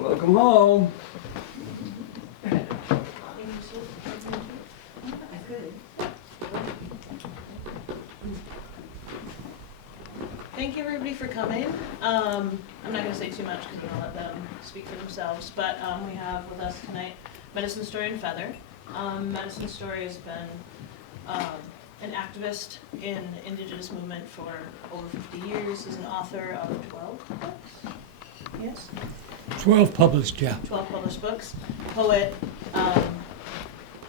Welcome home. Thank you everybody for coming. I'm not going to say too much because I'm going to let them speak for themselves, but we have with us tonight Medicine Story and Feather. Medicine Story has been an activist in the Indigenous movement for over 50 years. He's an author of 12 books. Yes? 12 published, yeah. 12 published books. Poet.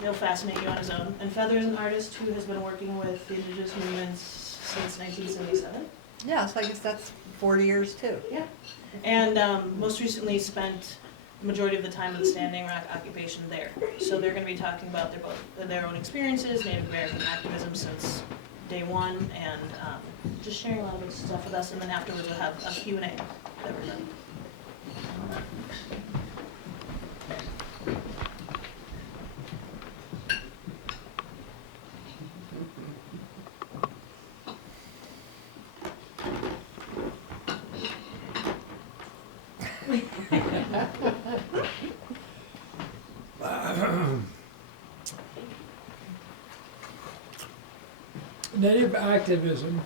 He'll fascinate you on his own. And Feather is an artist who has been working with the Indigenous movements since 1977. Yeah, so I guess that's 40 years too. Yeah. And most recently spent the majority of the time of the Standing Rock occupation there. So they're going to be talking about their own experiences, Native American activism since day one, and just sharing a lot of good stuff with us. And then afterwards we'll have a Q&A with everybody. Native activism,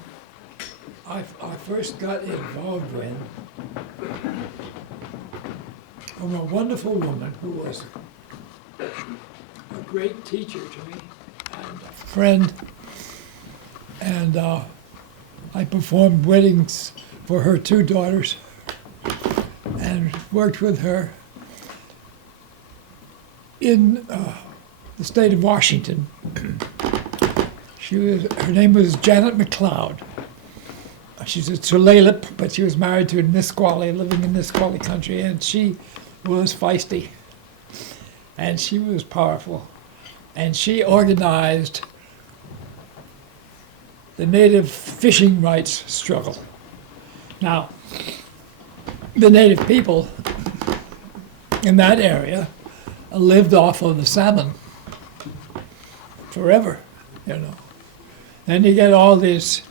I first got involved in from a wonderful woman who was a great teacher to me and a friend. And I performed weddings for her two daughters and worked with her in the state of Washington. Her name was Janet McLeod. She's a Tulalip, but she was married to a Nisqually, living in Nisqually country, and she was feisty, and she was powerful, and she organized the native fishing rights struggle. Now, the native people in that area lived off of the salmon forever, you know. Then you get all these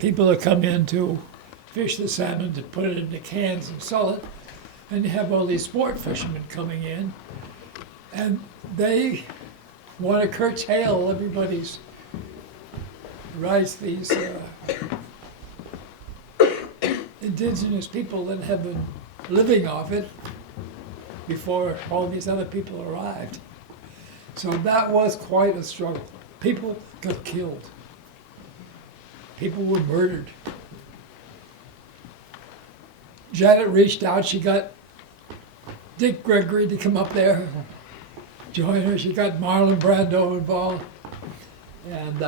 people that come in to fish the salmon, to put it into cans and sell it. And you have all these sport fishermen coming in, and they want to curtail everybody's rights. These indigenous people that have been living off it before all these other people arrived. So that was quite a struggle. People got killed. People were murdered. Janet reached out. She got Dick Gregory to come up there, join her. She got Marlon Brando involved. And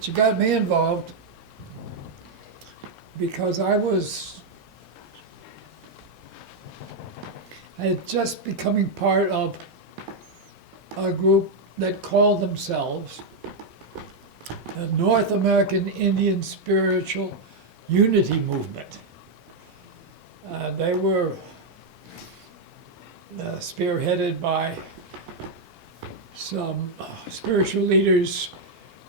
she got me involved because I had just becoming part of a group that called themselves the North American Indian Spiritual Unity Movement. They were spearheaded by some spiritual leaders,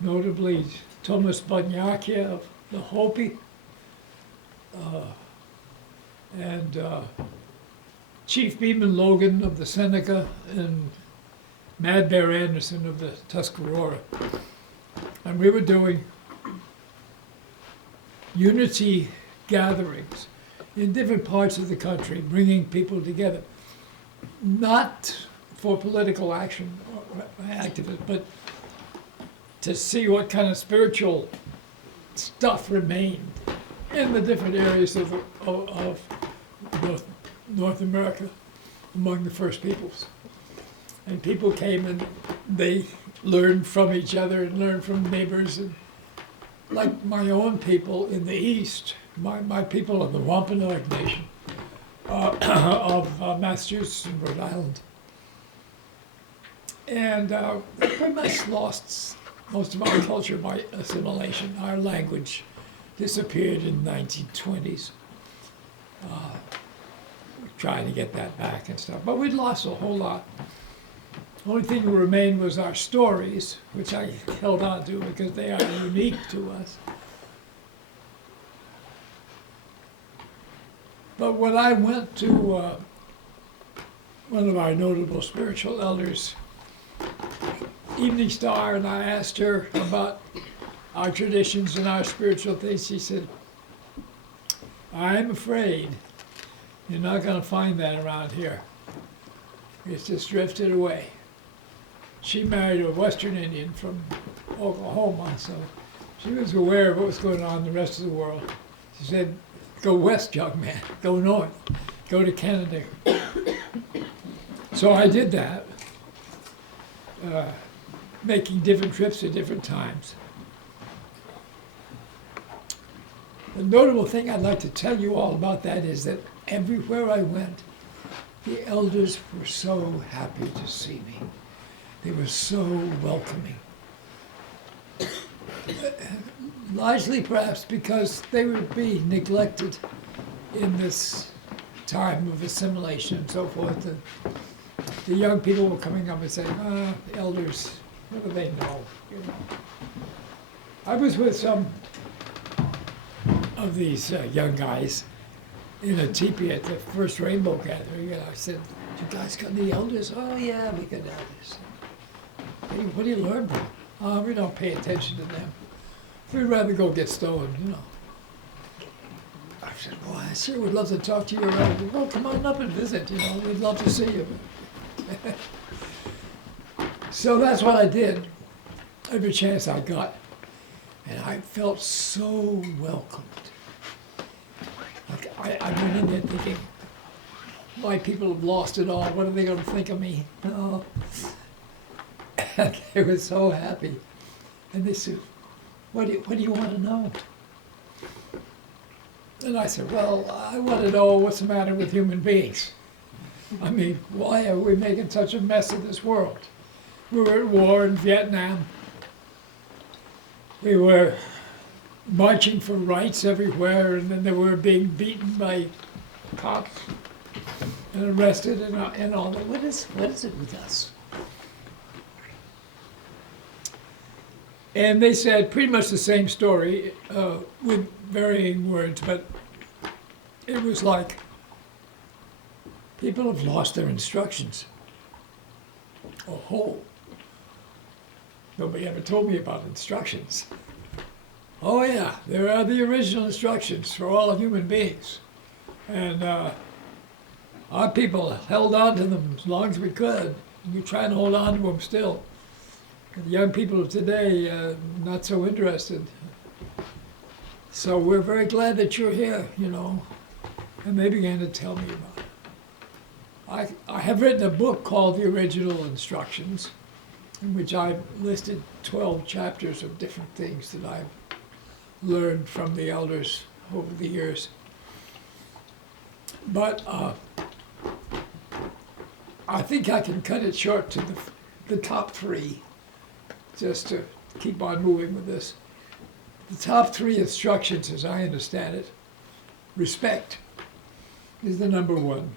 notably Thomas Banyakia of the Hopi, and Chief Beeman Logan of the Seneca, and Mad Bear Anderson of the Tuscarora. And we were doing unity gatherings in different parts of the country, bringing people together, not for political action or activism, but to see what kind of spiritual stuff remained in the different areas of North America among the First Peoples. And people came and they learned from each other and learned from neighbors. And like my own people in the East, my people of the Wampanoag Nation of Massachusetts and Rhode Island. And we pretty much lost most of our culture by assimilation. Our language disappeared in the 1920s. Trying to get that back and stuff. But we'd lost a whole lot. The only thing that remained was our stories, which I held on to because they are unique to us. But when I went to one of our notable spiritual elders, Evening Star, and I asked her about our traditions and our spiritual things, she said, I'm afraid you're not going to find that around here. It's just drifted away. She married a Western Indian from Oklahoma, so she was aware of what was going on in the rest of the world. She said, go west, young man, go north, go to Canada. So I did that, making different trips at different times. The notable thing I'd like to tell you all about that is that everywhere I went, the elders were so happy to see me. They were so welcoming. Largely perhaps because they were being neglected in this time of assimilation and so forth. And the young people were coming up and saying, the elders, what do they know? You know. I was with some of these young guys in a teepee at the first Rainbow Gathering, and I said, you guys got any elders? Oh yeah, we got elders. Hey, what do you learn from them? We don't pay attention to them. We'd rather go get stoned, you know. I said, well, I sure would love to talk to your elders. Well, come on up and visit, you know, we'd love to see you. So that's what I did every chance I got. And I felt so welcomed. Like I went in there thinking, my people have lost it all. What are they going to think of me? Oh. And they were so happy. And they said, what do you want to know? And I said, well, I want to know what's the matter with human beings. I mean, why are we making such a mess of this world? We were at war in Vietnam. We were marching for rights everywhere, and then they were being beaten by cops and arrested and all that. What is it with us? And they said pretty much the same story with varying words, but it was like people have lost their instructions. Oh, nobody ever told me about instructions. Oh yeah, there are the original instructions for all human beings. And our people held on to them as long as we could. We try and hold on to them still. The young people of today, not so interested. So we're very glad that you're here, you know. And they began to tell me about it. I have written a book called The Original Instructions, in which I've listed 12 chapters of different things that I've learned from the elders over the years. But I think I can cut it short to the top three, just to keep on moving with this. The top three instructions, as I understand it, respect is the number one,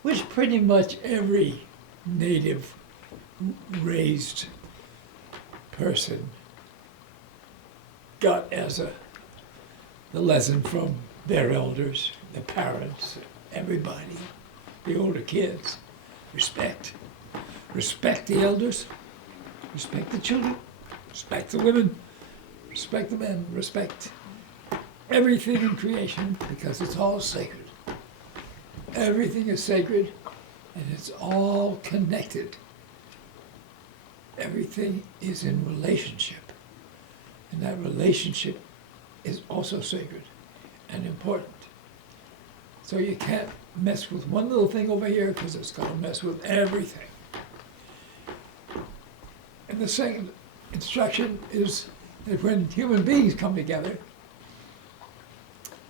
which pretty much every native raised person got as the lesson from their elders, their parents, everybody, the older kids. Respect. Respect the elders, respect the children, respect the women, respect the men, respect everything in creation, because it's all sacred. Everything is sacred, and it's all connected. Everything is in relationship, and that relationship is also sacred and important. So you can't mess with one little thing over here, because it's going to mess with everything. And the second instruction is that when human beings come together,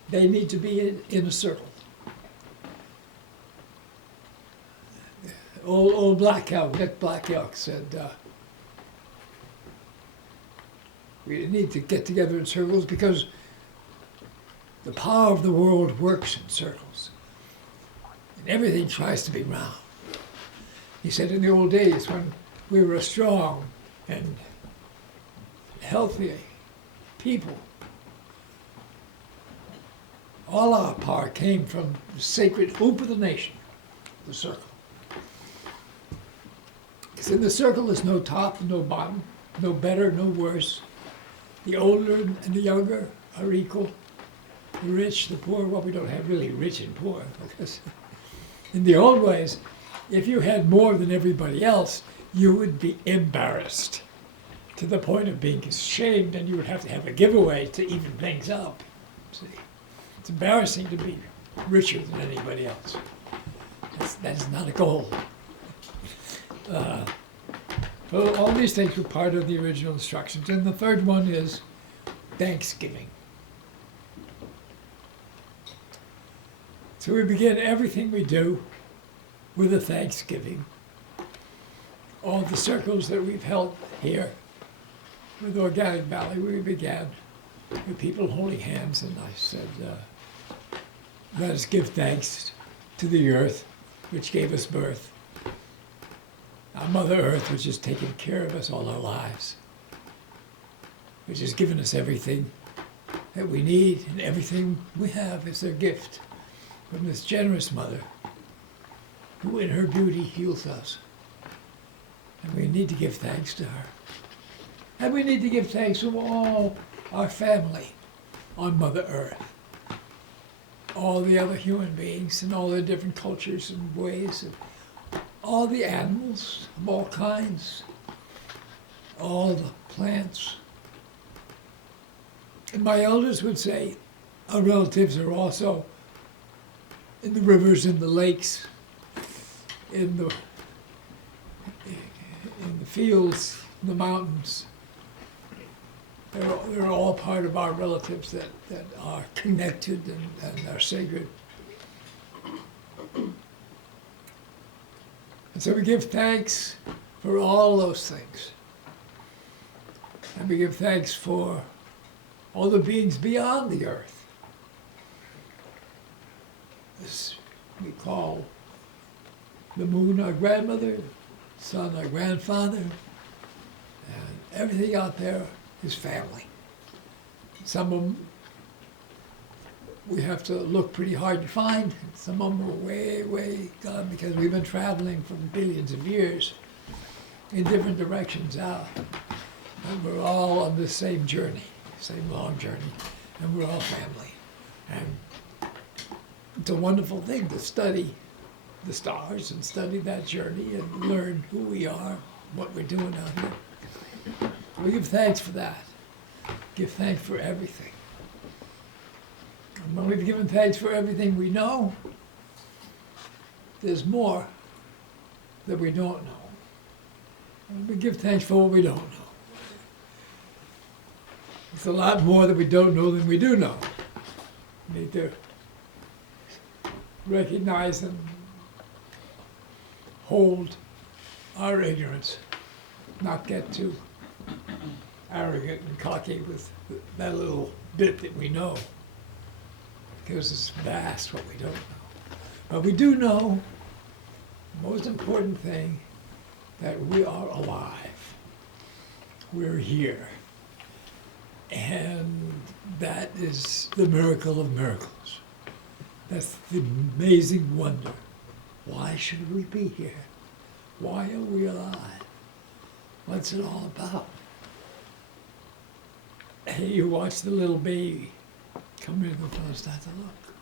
they need to be in a circle. Old Black Elk, Nick Black Elk said, we need to get together in circles because the power of the world works in circles. And everything tries to be round. He said in the old days when we were a strong and healthy people, All our power came from the sacred hoop of the nation, the circle. Because in the circle there's no top, no bottom, no better, no worse. The older and the younger are equal. The rich, the poor, well, we don't have really rich and poor, because in the old ways, if you had more than everybody else, you would be embarrassed to the point of being ashamed, and you would have to have a giveaway to even things up. See, it's embarrassing to be richer than anybody else. That's not a goal. So all these things were part of the original instructions. And the third one is Thanksgiving. So we begin everything we do with a Thanksgiving. All the circles that we've held here with Organic Valley, we began with people holding hands, and I said, let us give thanks to the earth, which gave us birth. Our Mother Earth, which has taken care of us all our lives, which has given us everything that we need, and everything we have is their gift from this generous mother, who in her beauty heals us. And we need to give thanks to her. And we need to give thanks to all our family on Mother Earth, all the other human beings and all their different cultures and ways, and all the animals of all kinds, all the plants. And my elders would say our relatives are also in the rivers, in the lakes, in the fields, the mountains. They're all part of our relatives that are connected and are sacred. And so we give thanks for all those things. And we give thanks for all the beings beyond the earth. This we call the moon our grandmother, sun our grandfather, and everything out there is family. Some of them we have to look pretty hard to find. Some of them are way, way gone because we've been traveling for billions of years in different directions out. And we're all on the same journey, same long journey, and we're all family. And it's a wonderful thing to study the stars and study that journey and learn who we are, what we're doing out here. We give thanks for that. Give thanks for everything. And when we've given thanks for everything we know, there's more that we don't know. And we give thanks for what we don't know. There's a lot more that we don't know than we do know. We need to recognize and hold our ignorance, not get too arrogant and cocky with that little bit that we know, because it's vast what we don't know. But we do know the most important thing, that we are alive. We're here. And that is the miracle of miracles. That's the amazing wonder. Why should we be here? Why are we alive? What's it all about? And you watch the little baby come into the place, start to look.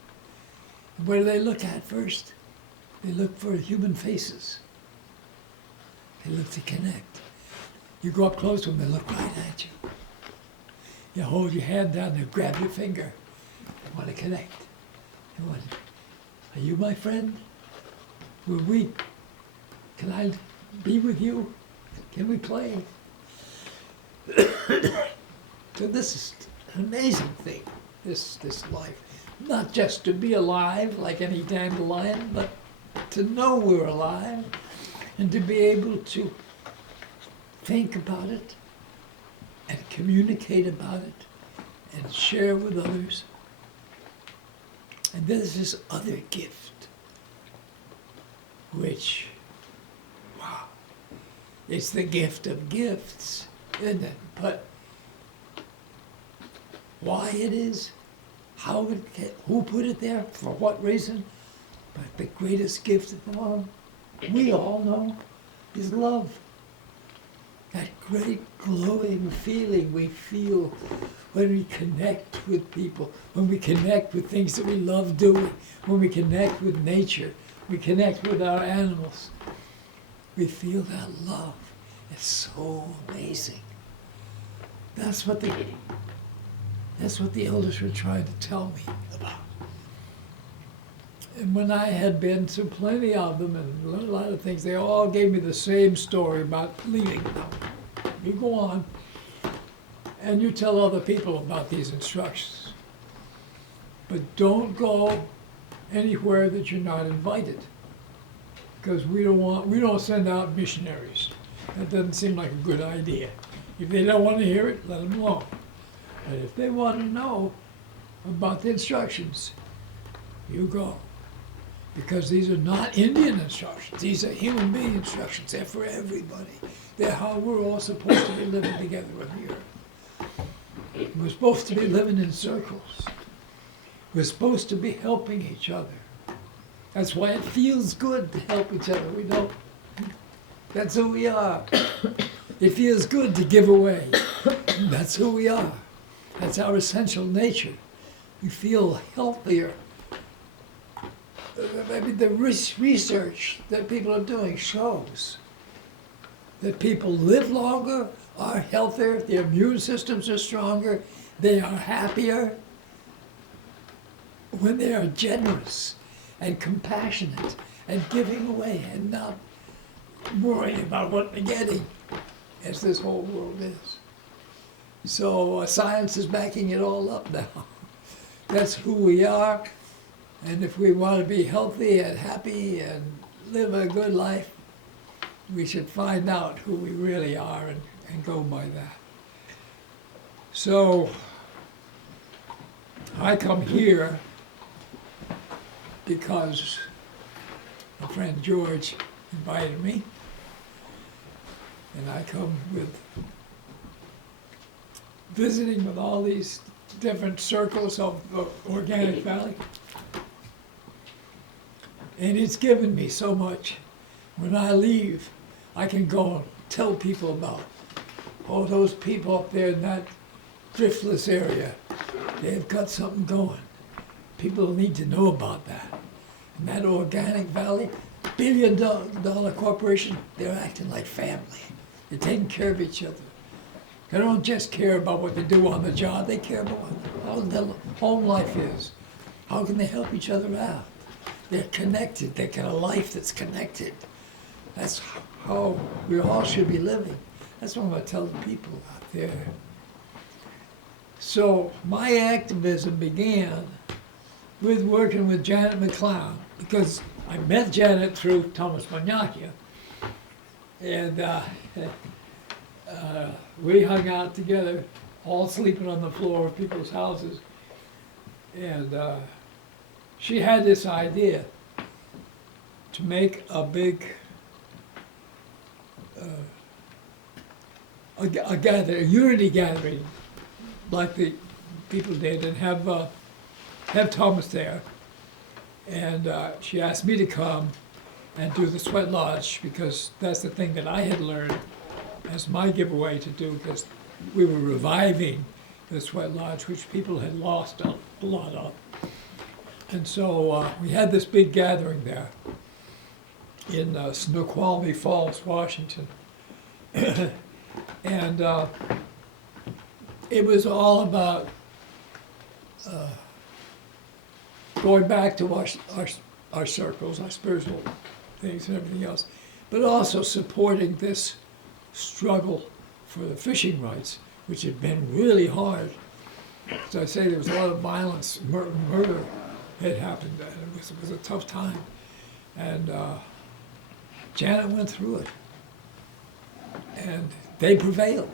And what do they look at first? They look for human faces. They look to connect. You go up close to them, they look right at you. You hold your hand down, they grab your finger. They want to connect. They want, are you my friend? Can I be with you? Can we play? So this is an amazing thing, this life. Not just to be alive like any dandelion, but to know we're alive and to be able to think about it and communicate about it and share with others. And there's this other gift, which, wow, it's the gift of gifts, isn't it? But why it is, who put it there, for what reason? But the greatest gift of all, we all know, is love. That great glowing feeling we feel when we connect with people, when we connect with things that we love doing, when we connect with nature, we connect with our animals. We feel that love. It's so amazing. That's what the elders were trying to tell me about. And when I had been to plenty of them and learned a lot of things, they all gave me the same story about leaving. You go on and you tell other people about these instructions. But don't go anywhere that you're not invited. Because we don't send out missionaries. That doesn't seem like a good idea. If they don't want to hear it, let them alone. But if they want to know about the instructions, you go. Because these are not Indian instructions. These are human being instructions. They're for everybody. They're how we're all supposed to be living together on the earth. We're supposed to be living in circles. We're supposed to be helping each other. That's why it feels good to help each other. We don't. That's who we are. It feels good to give away. That's who we are. That's our essential nature. We feel healthier. I mean, the research that people are doing shows that people live longer, are healthier, their immune systems are stronger, they are happier when they are generous and compassionate and giving away and not worrying about what they're getting, as this whole world is. So science is backing it all up now. That's who we are, and if we want to be healthy and happy and live a good life, we should find out who we really are and go by that. So I come here because my friend George invited me, and I come with visiting with all these different circles of Organic Valley. And it's given me so much. When I leave, I can go and tell people about, oh, those people up there in that driftless area, they've got something going. People need to know about that. And that Organic Valley, billion-dollar corporation, they're acting like family. They're taking care of each other. They don't just care about what they do on the job, they care about how their home life is. How can they help each other out? They're connected, they got a life that's connected. That's how we all should be living. That's what I'm going to tell the people out there. So my activism began with working with Janet McLeod, because I met Janet through Thomas Manyakia, and we hung out together, all sleeping on the floor of people's houses, and she had this idea to make a big a unity gathering, like the people did, and have Thomas there. And she asked me to come and do the Sweat Lodge, because that's the thing that I had learned as my giveaway to do, because we were reviving the Sweat Lodge, which people had lost a lot of. And so we had this big gathering there in Snoqualmie Falls, Washington. And it was all about going back to our circles, our spiritual things and everything else, but also supporting this struggle for the fishing rights, which had been really hard. As I say, there was a lot of violence, murder had happened, and it was a tough time. And Janet went through it, and they prevailed.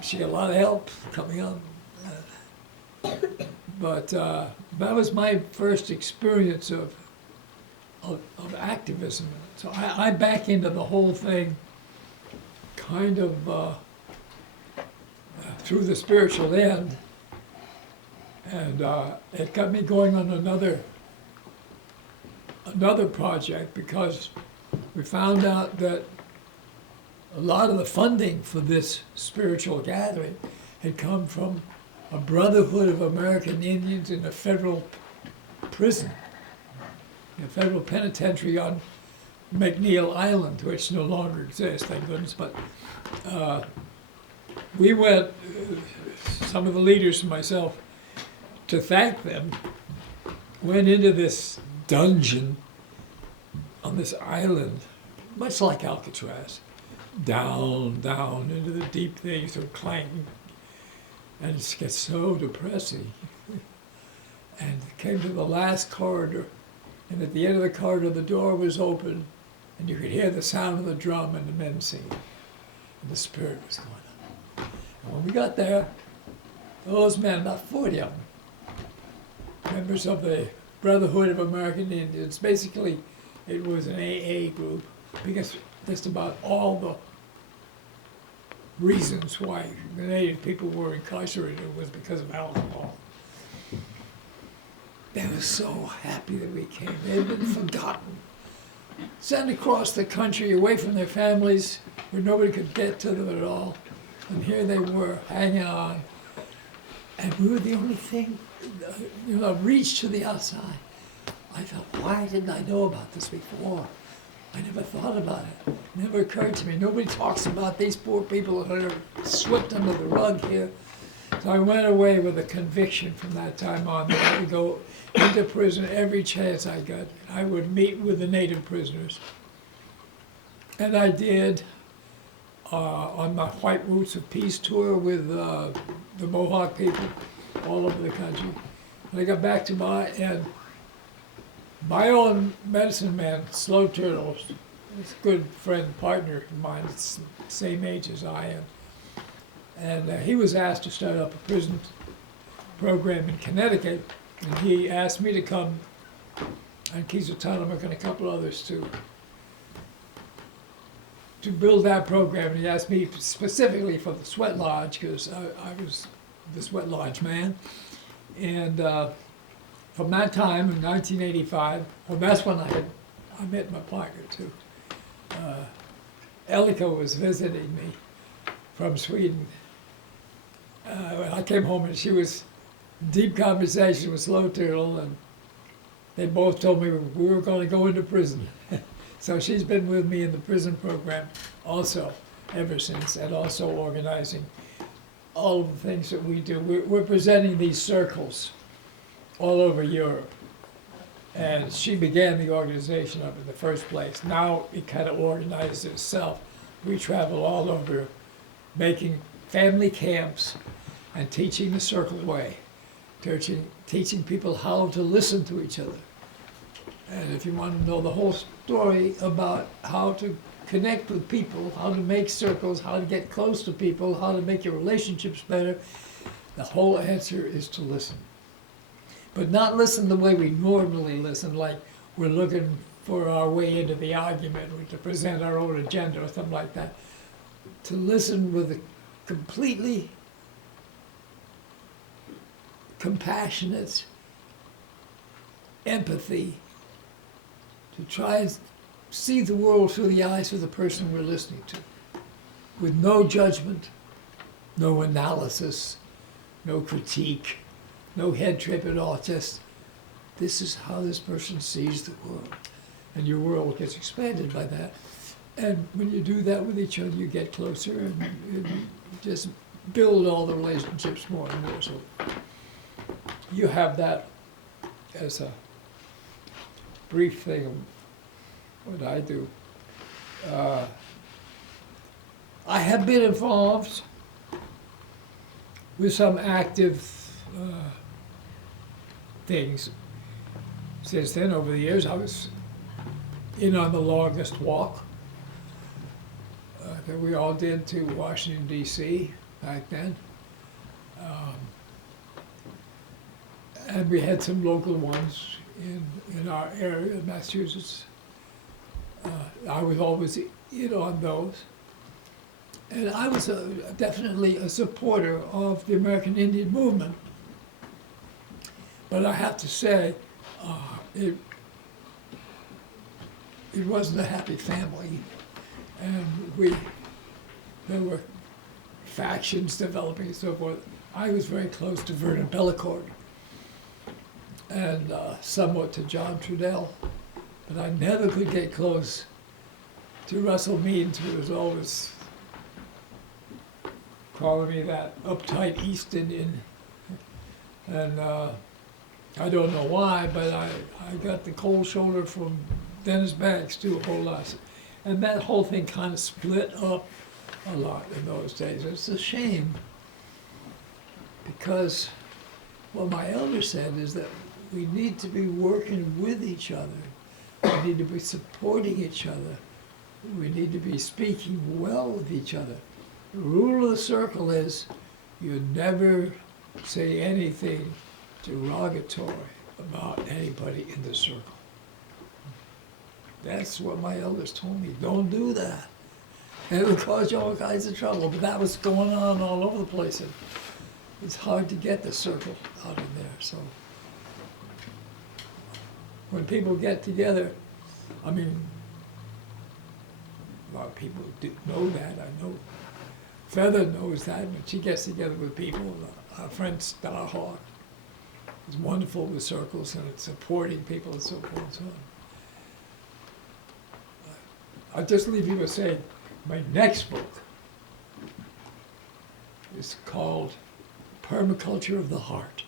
She got a lot of help coming up. But that was my first experience of activism. So I back into the whole thing kind of through the spiritual end. And it got me going on another project, because we found out that a lot of the funding for this spiritual gathering had come from a Brotherhood of American Indians in a federal prison, a federal penitentiary on McNeil Island, which no longer exists, thank goodness. But we went, some of the leaders and myself, to thank them, went into this dungeon on this island, much like Alcatraz, down into the deep things of clanking, and it gets so depressing. And came to the last corridor, and at the end of the corridor, the door was open, and you could hear the sound of the drum and the men singing, and the spirit was going on. And when we got there, those men, about 40 of them, members of the Brotherhood of American Indians, basically it was an AA group, because just about all the reasons why the Native people were incarcerated was because of alcohol. They were so happy that we came. They had been forgotten, sent across the country away from their families where nobody could get to them at all. And here they were, hanging on. And we were the only thing, reach to the outside. I thought, why didn't I know about this before? I never thought about it. It never occurred to me. Nobody talks about these poor people that are swept under the rug here. So I went away with a conviction from that time on that I would go into prison every chance I got. I would meet with the Native prisoners. And I did on my White Roots of Peace tour with the Mohawk people all over the country. When I got back to my own medicine man, Slow Turtle, was a good friend, partner of mine, it's the same age as I am. And he was asked to start up a prison program in Connecticut, and he asked me to come, and Keezetanumuk and a couple others to build that program. And he asked me specifically for the Sweat Lodge, because I was the Sweat Lodge man. And from that time, in 1985, well, that's when I met my partner too. Elika was visiting me from Sweden. I came home and she was in deep conversation with Slow Turtle, and they both told me we were going to go into prison. So she's been with me in the prison program also ever since, and also organizing all of the things that we do. We're presenting these circles all over Europe. And she began the organization of it in the first place. Now it kind of organizes itself. We travel all over making family camps and teaching the Circle Way, teaching people how to listen to each other. And if you want to know the whole story about how to connect with people, how to make circles, how to get close to people, how to make your relationships better, the whole answer is to listen. But not listen the way we normally listen, like we're looking for our way into the argument or to present our own agenda or something like that. To listen with a completely compassionate empathy, to try and see the world through the eyes of the person we're listening to, with no judgment, no analysis, no critique, no head trip at all. Just, this is how this person sees the world. And your world gets expanded by that. And when you do that with each other, you get closer and you just build all the relationships more and more. So you have that as a brief thing of what I do. I have been involved with some active things since then. Over the years, I was in on the longest walk that we all did to Washington, D.C. back then. And we had some local ones in our area of Massachusetts. I was always in on those. And I was definitely a supporter of the American Indian movement. But I have to say, it wasn't a happy family, and there were factions developing and so forth. I was very close to Vernon Bellecourt and somewhat to John Trudell, but I never could get close to Russell Means, who was always calling me that uptight East Indian. And I don't know why, but I got the cold shoulder from Dennis Banks too, a whole lot. And that whole thing kind of split up a lot in those days. It's a shame because what my elder said is that we need to be working with each other. We need to be supporting each other. We need to be speaking well with each other. The rule of the circle is you never say anything derogatory about anybody in the circle. That's what my elders told me. Don't do that. And it would cause you all kinds of trouble. But that was going on all over the place. And it's hard to get the circle out of there. So when people get together, I mean, a lot of people do know that. I know Feather knows that when she gets together with people. Our friend Starhawk is wonderful with circles and it's supporting people and so forth and so on. I'll just leave you with saying, my next book is called Permaculture of the Heart.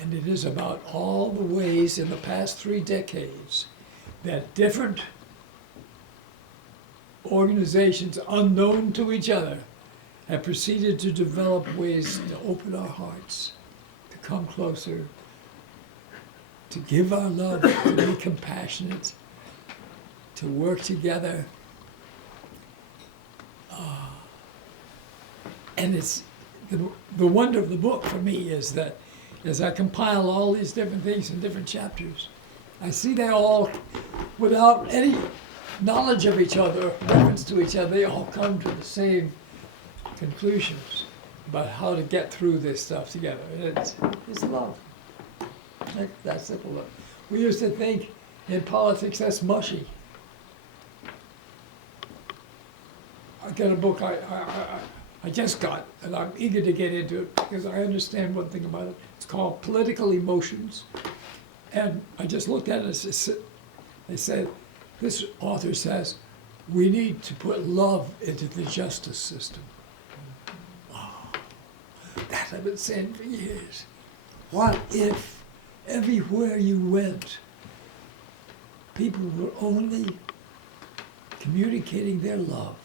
And it is about all the ways in the past 3 decades that different organizations unknown to each other have proceeded to develop ways to open our hearts, to come closer, to give our love, to be compassionate, to work together. And it's the wonder of the book for me is that as I compile all these different things in different chapters, I see they all, without any knowledge of each other, reference to each other, they all come to the same conclusions about how to get through this stuff together. And it's love. That's simple love. We used to think in politics that's mushy. I got a book I just got, and I'm eager to get into it because I understand one thing about it. It's called Political Emotions. And I just looked at it and they said, this author says, we need to put love into the justice system. Oh, that I've been saying for years. What if everywhere you went, people were only communicating their love?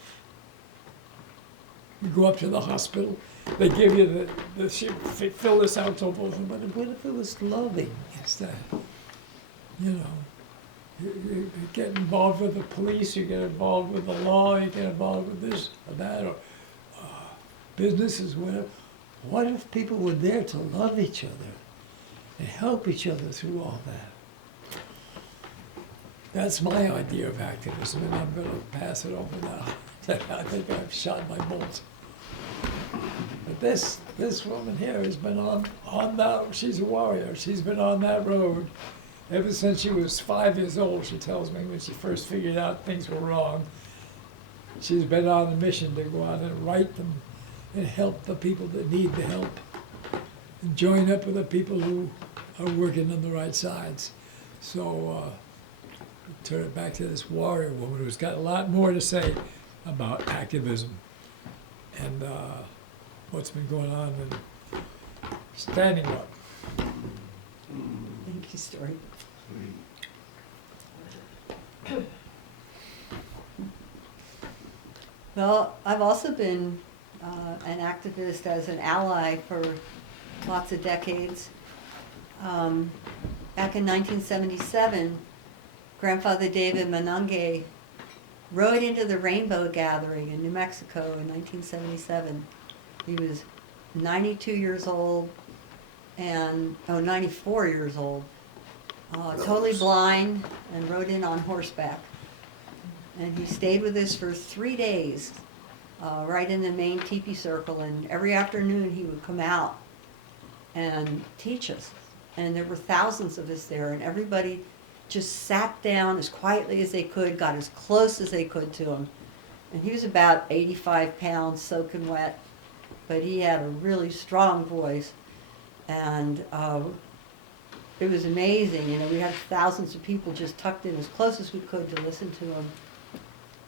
You go up to the hospital, they give you the fill this out, so forth. But what if it was loving instead? You know, you get involved with the police, you get involved with the law, you get involved with this or that, or businesses, whatever. What if people were there to love each other and help each other through all that? That's my idea of activism, and I'm going to pass it over now. I think I've shot my bolt. But this woman here has been on that, she's a warrior. She's been on that road ever since she was 5 years old, she tells me, when she first figured out things were wrong. She's been on a mission to go out and right them and help the people that need the help and join up with the people who are working on the right sides. So turn it back to this warrior woman who's got a lot more to say about activism and what's been going on and standing up. Thank you, Story. Well, I've also been an activist as an ally for lots of decades. Back in 1977, Grandfather David Manange rode into the Rainbow Gathering in New Mexico in 1977. He was 92 years old and, 94 years old, totally blind, and rode in on horseback. And he stayed with us for 3 days, right in the main teepee circle, and every afternoon he would come out and teach us. And there were thousands of us there, and everybody just sat down as quietly as they could, got as close as they could to him. And he was about 85 pounds, soaking wet, but he had a really strong voice. And it was amazing. You know, we had thousands of people just tucked in as close as we could to listen to him.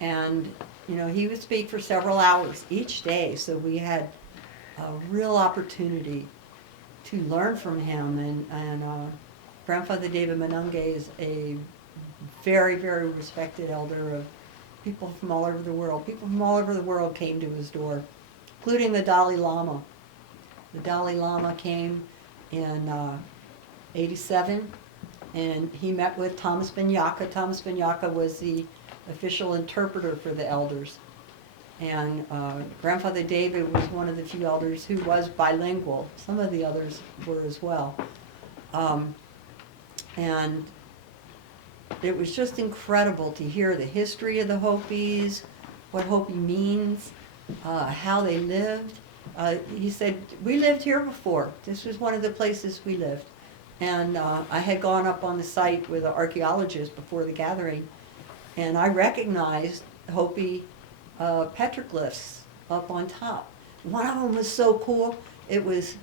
And, you know, he would speak for several hours each day, so we had a real opportunity to learn from him. And Grandfather David Manunge is a very, very respected elder of people from all over the world. People from all over the world came to his door, including the Dalai Lama. The Dalai Lama came in 87, and he met with Thomas Ben Yaka. Thomas Ben Yaka was the official interpreter for the elders. And Grandfather David was one of the few elders who was bilingual. Some of the others were as well. And it was just incredible to hear the history of the Hopis, what Hopi means, how they lived. He said, we lived here before. This was one of the places we lived. And I had gone up on the site with an archaeologist before the gathering, and I recognized Hopi petroglyphs up on top. One of them was so cool. It was,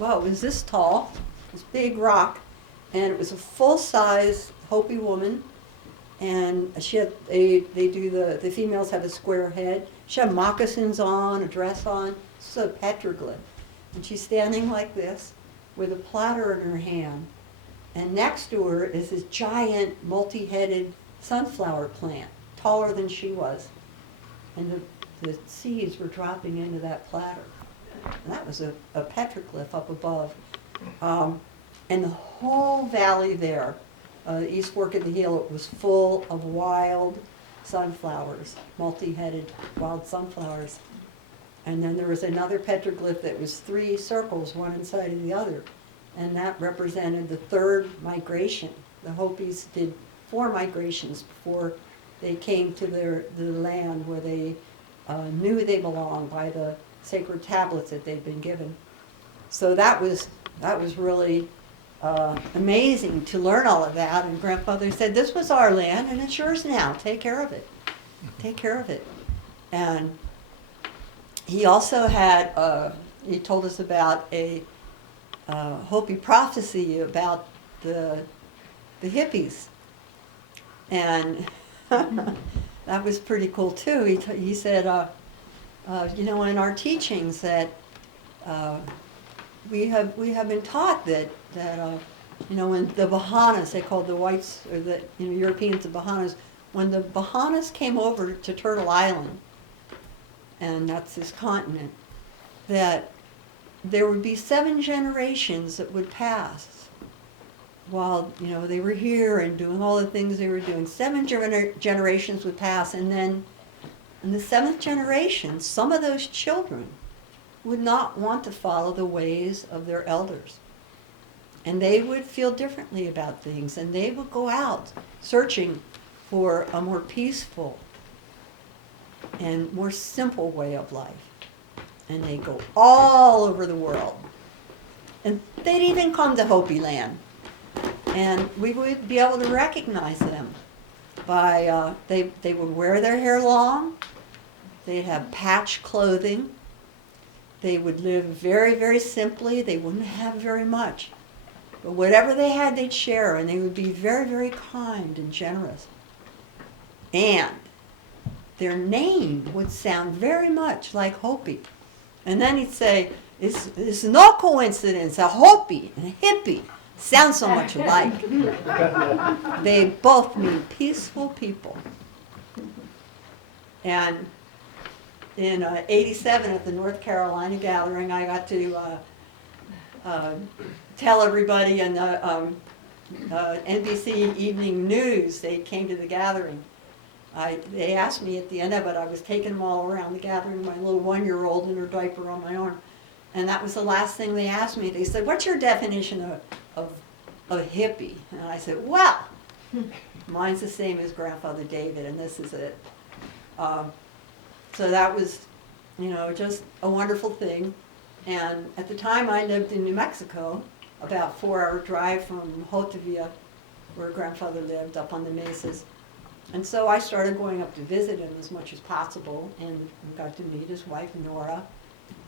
well, it was this tall, this big rock, and it was a full-size Hopi woman, and she had, the females have a square head. She had moccasins on, a dress on. This is a petroglyph. And she's standing like this with a platter in her hand. And next to her is this giant multi-headed sunflower plant, taller than she was. And the seeds were dropping into that platter. And that was a petroglyph up above. And the whole valley there, the East Fork of the Hill, it was full of wild sunflowers, multi-headed wild sunflowers. And then there was another petroglyph that was 3 circles, one inside of the other. And that represented the 3rd migration. The Hopis did 4 migrations before they came to the land where they knew they belonged by the sacred tablets that they'd been given. So that was really amazing to learn all of that. And Grandfather said, this was our land and it's yours now. Take care of it. Take care of it. And he also had, he told us about a Hopi prophecy about the hippies. And that was pretty cool too. He said, you know, in our teachings that we have been taught that you know, when the Bahanas, they called the whites or the Europeans the Bahanas, when the Bahanas came over to Turtle Island, and that's this continent, that there would be 7 generations that would pass while, you know, they were here and doing all the things they were doing. 7 generations would pass, and then in the 7th generation, some of those children would not want to follow the ways of their elders. And they would feel differently about things, and they would go out searching for a more peaceful and more simple way of life. And they go all over the world. And they'd even come to Hopi land. And we would be able to recognize them by, they would wear their hair long, they'd have patch clothing, they would live very, very simply, they wouldn't have very much. But whatever they had, they'd share, and they would be very, very kind and generous. And their name would sound very much like Hopi. And then he'd say, it's no coincidence, a Hopi and a hippie sound so much alike. They both mean peaceful people. And in 87 at the North Carolina gathering, I got to tell everybody in the NBC Evening News, they came to the gathering. They asked me at the end of it, I was taking them all around the gathering, my little 1-year-old in her diaper on my arm. And that was the last thing they asked me. They said, what's your definition of hippie? And I said, well, mine's the same as Grandfather David, and this is it. So that was, you know, just a wonderful thing. And at the time, I lived in New Mexico, about 4-hour drive from Hotavia, where grandfather lived, up on the mesas. And so I started going up to visit him as much as possible, and got to meet his wife, Nora.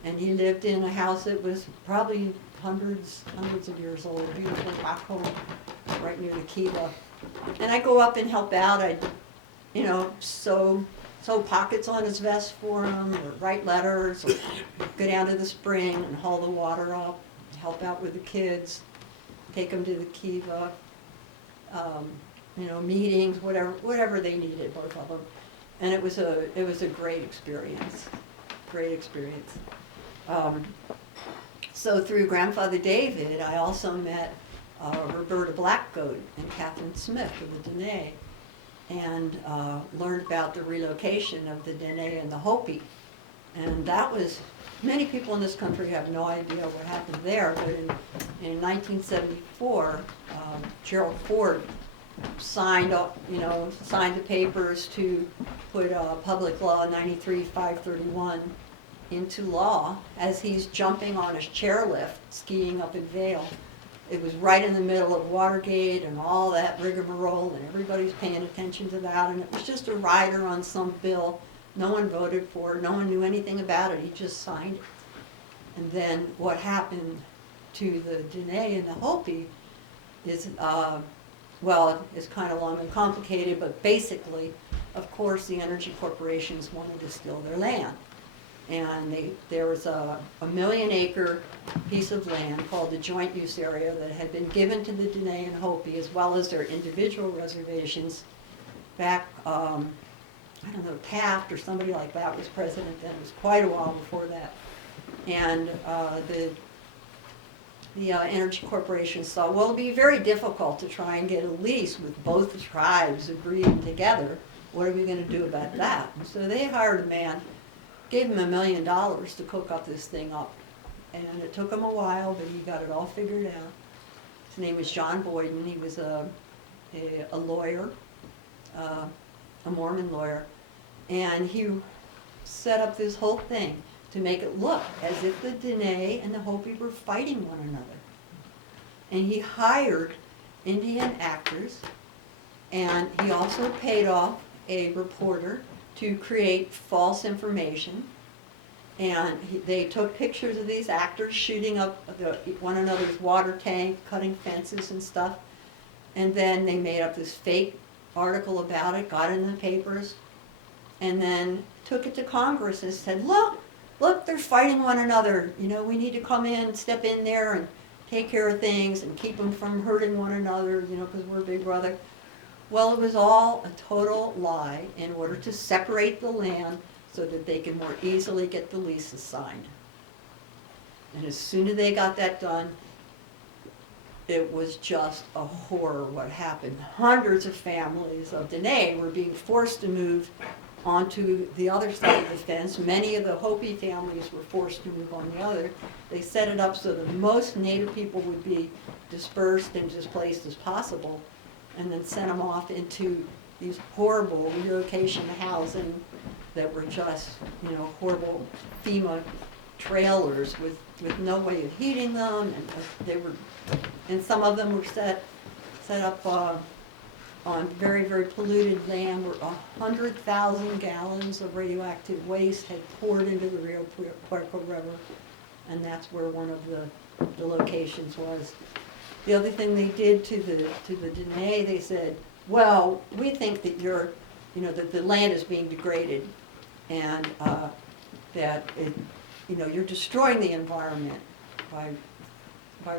And he lived in a house that was probably hundreds of years old, a beautiful rock home right near the Kiva. And I go up and help out. I'd, sew pockets on his vest for him, or write letters, or go down to the spring and haul the water up, help out with the kids, take them to the Kiva, meetings, whatever they needed, both of them. And it was a great experience, So through Grandfather David, I also met Roberta Blackgoat and Catherine Smith of the Dene, and learned about the relocation of the Dene and the Hopi. And that was, many people in this country have no idea what happened there, but in 1974, Gerald Ford signed the papers to put Public Law 93-531 into law as he's jumping on his chairlift skiing up in Vail. It was right in the middle of Watergate and all that rigmarole, and everybody's paying attention to that, and it was just a rider on some bill. No one voted for it, no one knew anything about it, he just signed it. And then what happened to the Dene and the Hopi is, it's kind of long and complicated, but basically, of course, the energy corporations wanted to steal their land. And there was a 1 million acre piece of land called the Joint Use Area that had been given to the Dene and Hopi, as well as their individual reservations back, Taft or somebody like that was president then. It was quite a while before that. And the energy corporations thought, well, it'd be very difficult to try and get a lease with both the tribes agreeing together. What are we going to do about that? And so they hired a man, gave him $1 million to cook up this thing up. And it took him a while, but he got it all figured out. His name was John Boyden. He was a lawyer, a Mormon lawyer. And he set up this whole thing to make it look as if the Dene and the Hopi were fighting one another. And he hired Indian actors, and he also paid off a reporter to create false information. And they took pictures of these actors shooting up one another's water tank, cutting fences and stuff. And then they made up this fake article about it, got it in the papers, and then took it to Congress and said, look, they're fighting one another. We need to come in, step in there and take care of things and keep them from hurting one another, because we're big brother. Well, it was all a total lie in order to separate the land so that they could more easily get the leases signed. And as soon as they got that done, it was just a horror what happened. Hundreds of families of Dene were being forced to move onto the other side of the fence. Many of the Hopi families were forced to move on the other. They set it up so that most Native people would be dispersed and displaced as possible, and then sent them off into these horrible relocation housing that were just, horrible FEMA trailers with no way of heating them, and some of them were set up on very, very polluted land where 100,000 gallons of radioactive waste had poured into the Rio Puerco River, and that's where one of the locations was. The other thing they did to the Dene, they said, well, we think that that the land is being degraded, and that you're destroying the environment by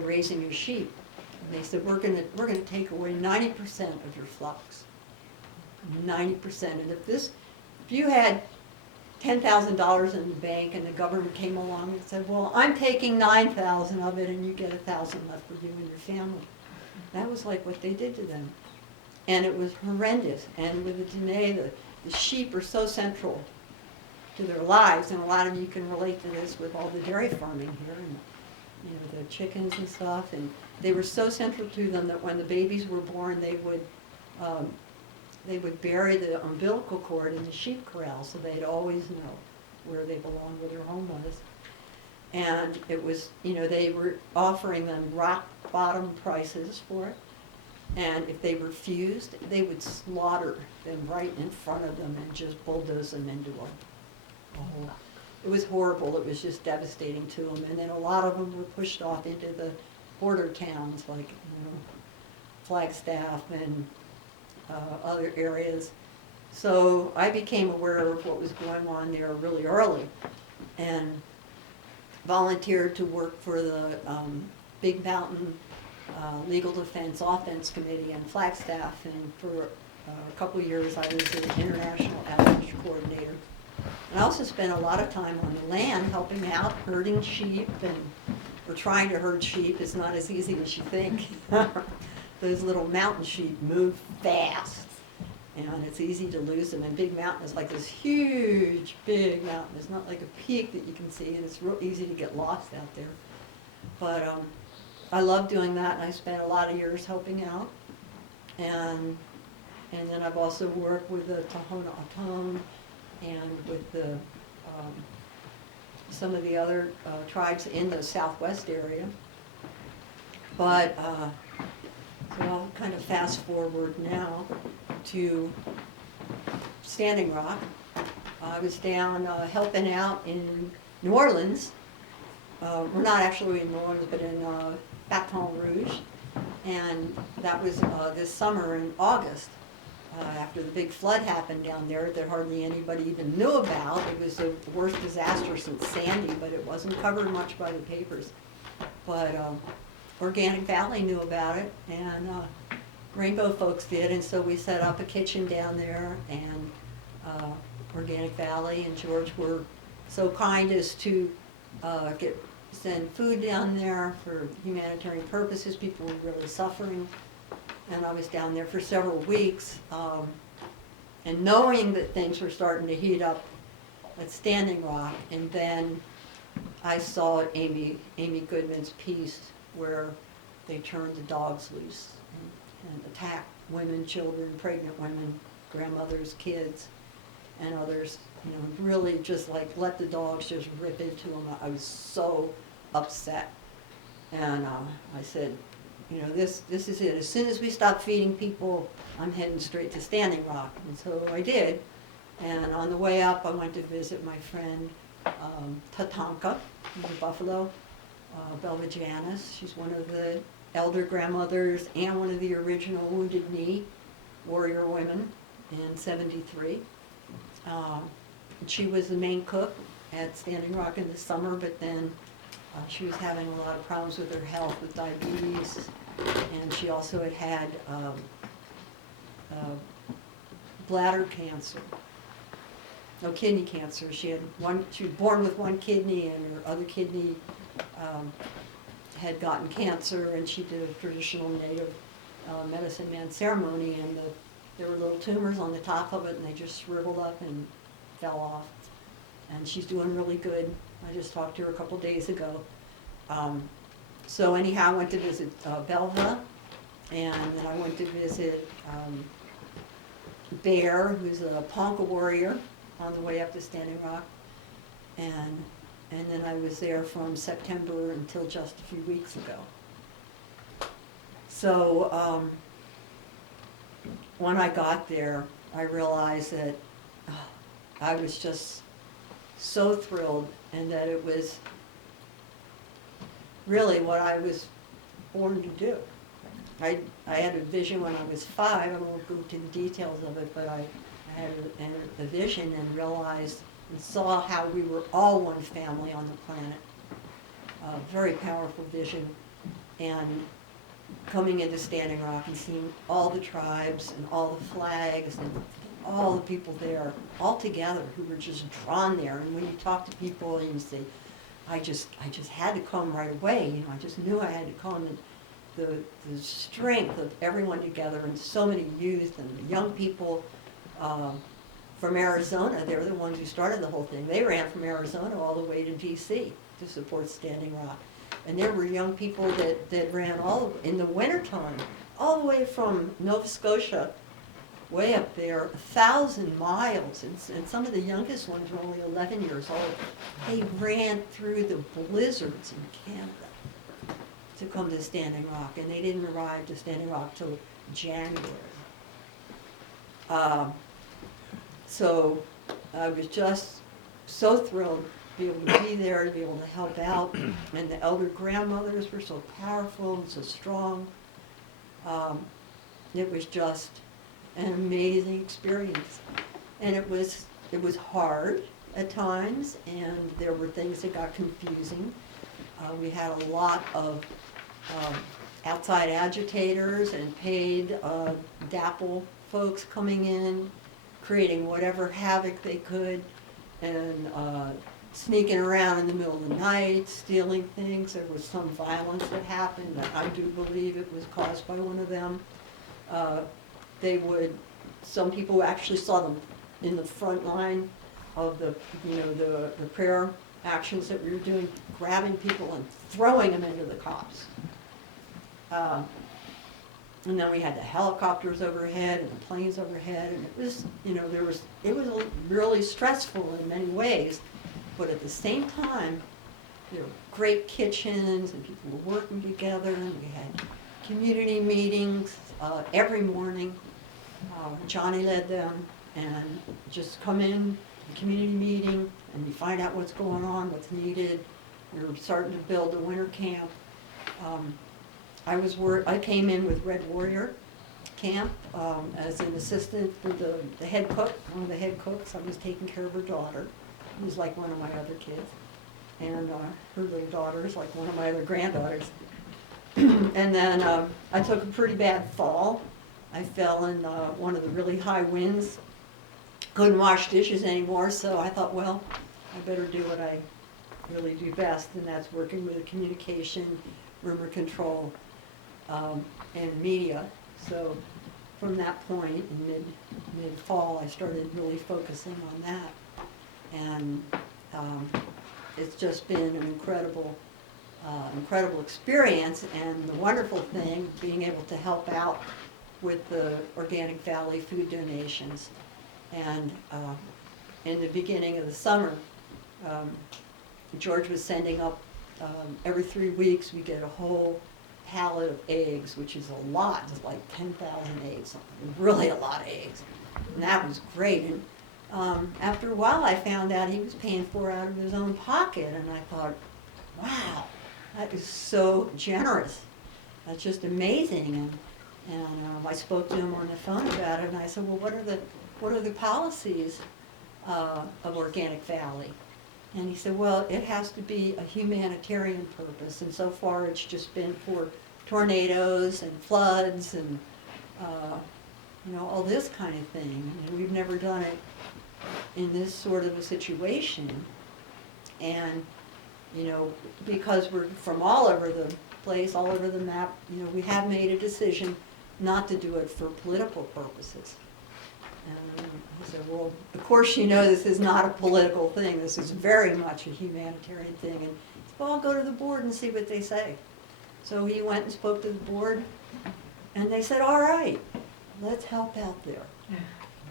raising your sheep. And they said, we're gonna take away 90% of your flocks, 90%. And if you had $10,000 in the bank and the government came along and said, well, I'm taking 9,000 of it and you get 1,000 left for you and your family. That was like what they did to them. And it was horrendous. And with the Dene, the sheep are so central to their lives, and a lot of you can relate to this with all the dairy farming here, and the chickens and stuff. And they were so central to them that when the babies were born, they would bury the umbilical cord in the sheep corral so they'd always know where they belonged, where their home was. And it was, they were offering them rock bottom prices for it. And if they refused, they would slaughter them right in front of them and just bulldoze them into a hole. It was horrible. It was just devastating to them. And then a lot of them were pushed off into the border towns like Flagstaff and other areas. So I became aware of what was going on there really early and volunteered to work for the Big Mountain Legal Defense Offense Committee in Flagstaff, and for a couple of years I was the international outreach coordinator. And I also spent a lot of time on the land helping out, herding sheep, or trying to herd sheep. It's not as easy as you think. Those little mountain sheep move fast, and it's easy to lose them. And Big Mountain is like this huge, big mountain. It's not like a peak that you can see, and it's real easy to get lost out there. But I love doing that, and I spent a lot of years helping out. And then I've also worked with the Tohono O'odham and with the some of the other tribes in the southwest area. But so I'll kind of fast forward now to Standing Rock. I was down helping out in New Orleans. We're not actually in New Orleans, but in Baton Rouge. And that was this summer in August. After the big flood happened down there that hardly anybody even knew about. It was the worst disaster since Sandy, but it wasn't covered much by the papers. But Organic Valley knew about it, and Rainbow folks did, and so we set up a kitchen down there, and Organic Valley and George were so kind as to send food down there for humanitarian purposes. People were really suffering. And I was down there for several weeks, and knowing that things were starting to heat up at Standing Rock, and then I saw Amy Goodman's piece where they turned the dogs loose and attacked women, children, pregnant women, grandmothers, kids, and others. Really just like let the dogs just rip into them. I was so upset, and I said, this is it. As soon as we stop feeding people, I'm heading straight to Standing Rock. And so I did. And on the way up, I went to visit my friend Tatanka in Buffalo, Belva Janis. She's one of the elder grandmothers and one of the original Wounded Knee warrior women in '73. She was the main cook at Standing Rock in the summer, but then she was having a lot of problems with her health, with diabetes, and she also had bladder cancer. No, kidney cancer. She was born with one kidney, and her other kidney had gotten cancer, and she did a traditional native medicine man ceremony, and there were little tumors on the top of it, and they just shriveled up and fell off. And she's doing really good. I just talked to her a couple days ago. So anyhow, I went to visit Belva, and then I went to visit Bear, who's a Ponca warrior, on the way up to Standing Rock. And then I was there from September until just a few weeks ago. So when I got there, I realized that I was just so thrilled, and that it was really what I was born to do. I had a vision when I was 5. I won't go into the details of it, but I had a vision and realized and saw how we were all one family on the planet. A very powerful vision. And coming into Standing Rock and seeing all the tribes and all the flags and all the people there, all together, who were just drawn there. And when you talk to people and you say, I just had to come right away, I just knew I had to come. And the strength of everyone together, and so many youth and young people from Arizona. They were the ones who started the whole thing. They ran from Arizona all the way to DC to support Standing Rock. And there were young people that ran in the wintertime, all the way from Nova Scotia way up there, 1,000 miles, and some of the youngest ones were only 11 years old. They ran through the blizzards in Canada to come to Standing Rock, and they didn't arrive to Standing Rock till January. So I was just so thrilled to be able to be there, to be able to help out, and the elder grandmothers were so powerful and so strong. It was just an amazing experience, and it was hard at times, and there were things that got confusing. We had a lot of outside agitators and paid DAPL folks coming in, creating whatever havoc they could, and sneaking around in the middle of the night, stealing things. There was some violence that happened, but I do believe it was caused by one of them. Some people actually saw them in the front line of the prayer actions that we were doing, grabbing people and throwing them into the cops. And then we had the helicopters overhead and the planes overhead, and it was really stressful in many ways, but at the same time, there were great kitchens and people were working together, and we had community meetings every morning. Johnny led them, and just come in, community meeting, and you find out what's going on, what's needed. We were starting to build a winter camp. I came in with Red Warrior Camp as an assistant for the head cook, one of the head cooks. I was taking care of her daughter, who was like one of my other kids, and her little daughter is like one of my other granddaughters. And then I took a pretty bad fall. I fell in one of the really high winds. Couldn't wash dishes anymore, so I thought, well, I better do what I really do best, and that's working with the communication, rumor control, and media. So from that point, in mid-fall, I started really focusing on that. And it's just been an incredible experience, and the wonderful thing, being able to help out with the Organic Valley food donations. And in the beginning of the summer, George was sending up, every 3 weeks we get a whole pallet of eggs, which is a lot. It's like 10,000 eggs, really a lot of eggs. And that was great. And after a while I found out he was paying for it out of his own pocket, and I thought, wow, that is so generous. That's just amazing. And I spoke to him on the phone about it, and I said, well, what are the policies of Organic Valley? And he said, well, it has to be a humanitarian purpose, and so far it's just been for tornadoes and floods and all this kind of thing. And we've never done it in this sort of a situation. And because we're from all over the place, all over the map, we have made a decision not to do it for political purposes. And I said, well, of course this is not a political thing. This is very much a humanitarian thing. And he said, well, I'll go to the board and see what they say. So he went and spoke to the board, and they said, all right, let's help out there.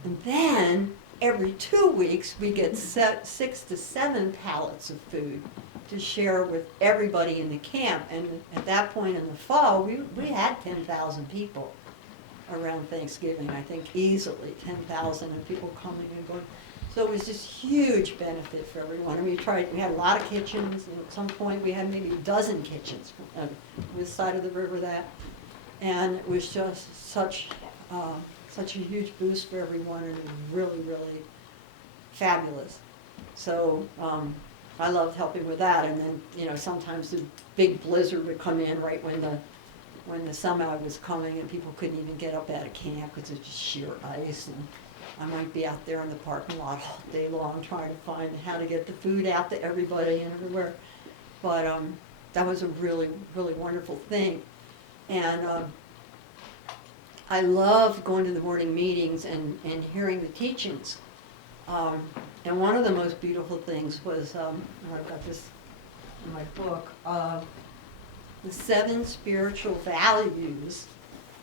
And then every 2 weeks, we get 6 to 7 pallets of food to share with everybody in the camp. And at that point in the fall, we had 10,000 people around Thanksgiving, I think easily 10,000, and people coming and going. So it was just huge benefit for everyone. And we had a lot of kitchens, and at some point we had maybe a dozen kitchens on this side of the river and it was just such a huge boost for everyone, and it was really, really fabulous. So I loved helping with that. And then, sometimes the big blizzard would come in right when the semi was coming, and people couldn't even get up out of camp because it's just sheer ice. And I might be out there in the parking lot all day long trying to find how to get the food out to everybody and everywhere. But that was a really, really wonderful thing. And I loved going to the morning meetings and hearing the teachings. And one of the most beautiful things was, I've got this in my book, the 7 spiritual values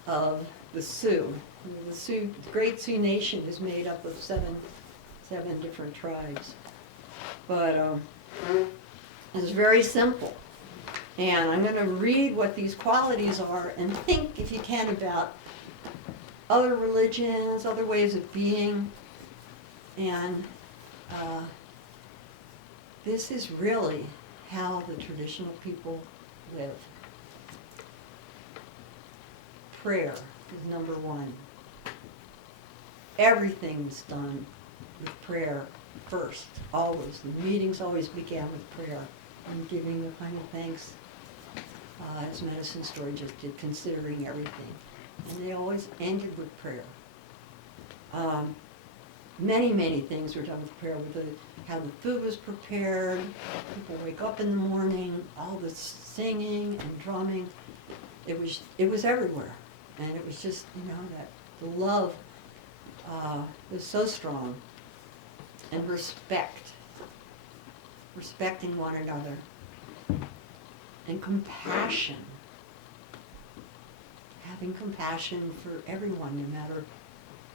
of the Sioux. The Great Sioux Nation is made up of seven different tribes. But it's very simple. And I'm going to read what these qualities are and think, if you can, about other religions, other ways of being. And this is really how the traditional people live. Prayer is number one. Everything's done with prayer first, always. The meetings always began with prayer and giving the kind of thanks, as Medicine Story just did, considering everything. And they always ended with prayer. Many things were done with prayer, with how the food was prepared, people wake up in the morning, all the singing and drumming. It was everywhere. And it was just, that the love was so strong. And respecting one another. And compassion. Having compassion for everyone, no matter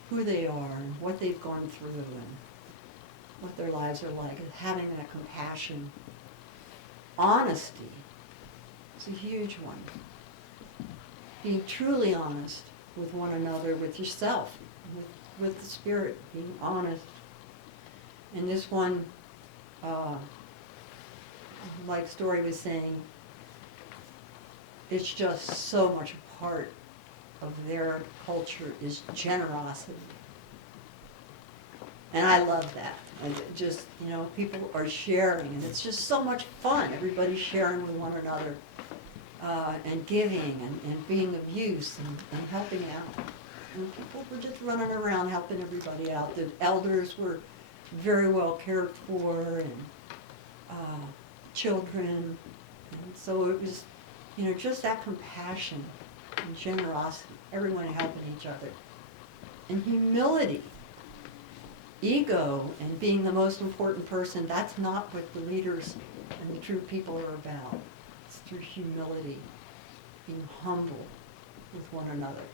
who they are and what they've gone through and what their lives are like. And having that compassion. Honesty is a huge one. Being truly honest with one another, with yourself, with the Spirit, being honest. And this one, like Story was saying, it's just so much a part of their culture is generosity. And I love that. And just, people are sharing, and it's just so much fun. Everybody's sharing with one another. And giving and being of use and helping out. And people were just running around helping everybody out. The elders were very well cared for, and children. And so it was, just that compassion and generosity, everyone helping each other. And humility. Ego and being the most important person, that's not what the leaders and the true people are about. Through humility, being humble with one another.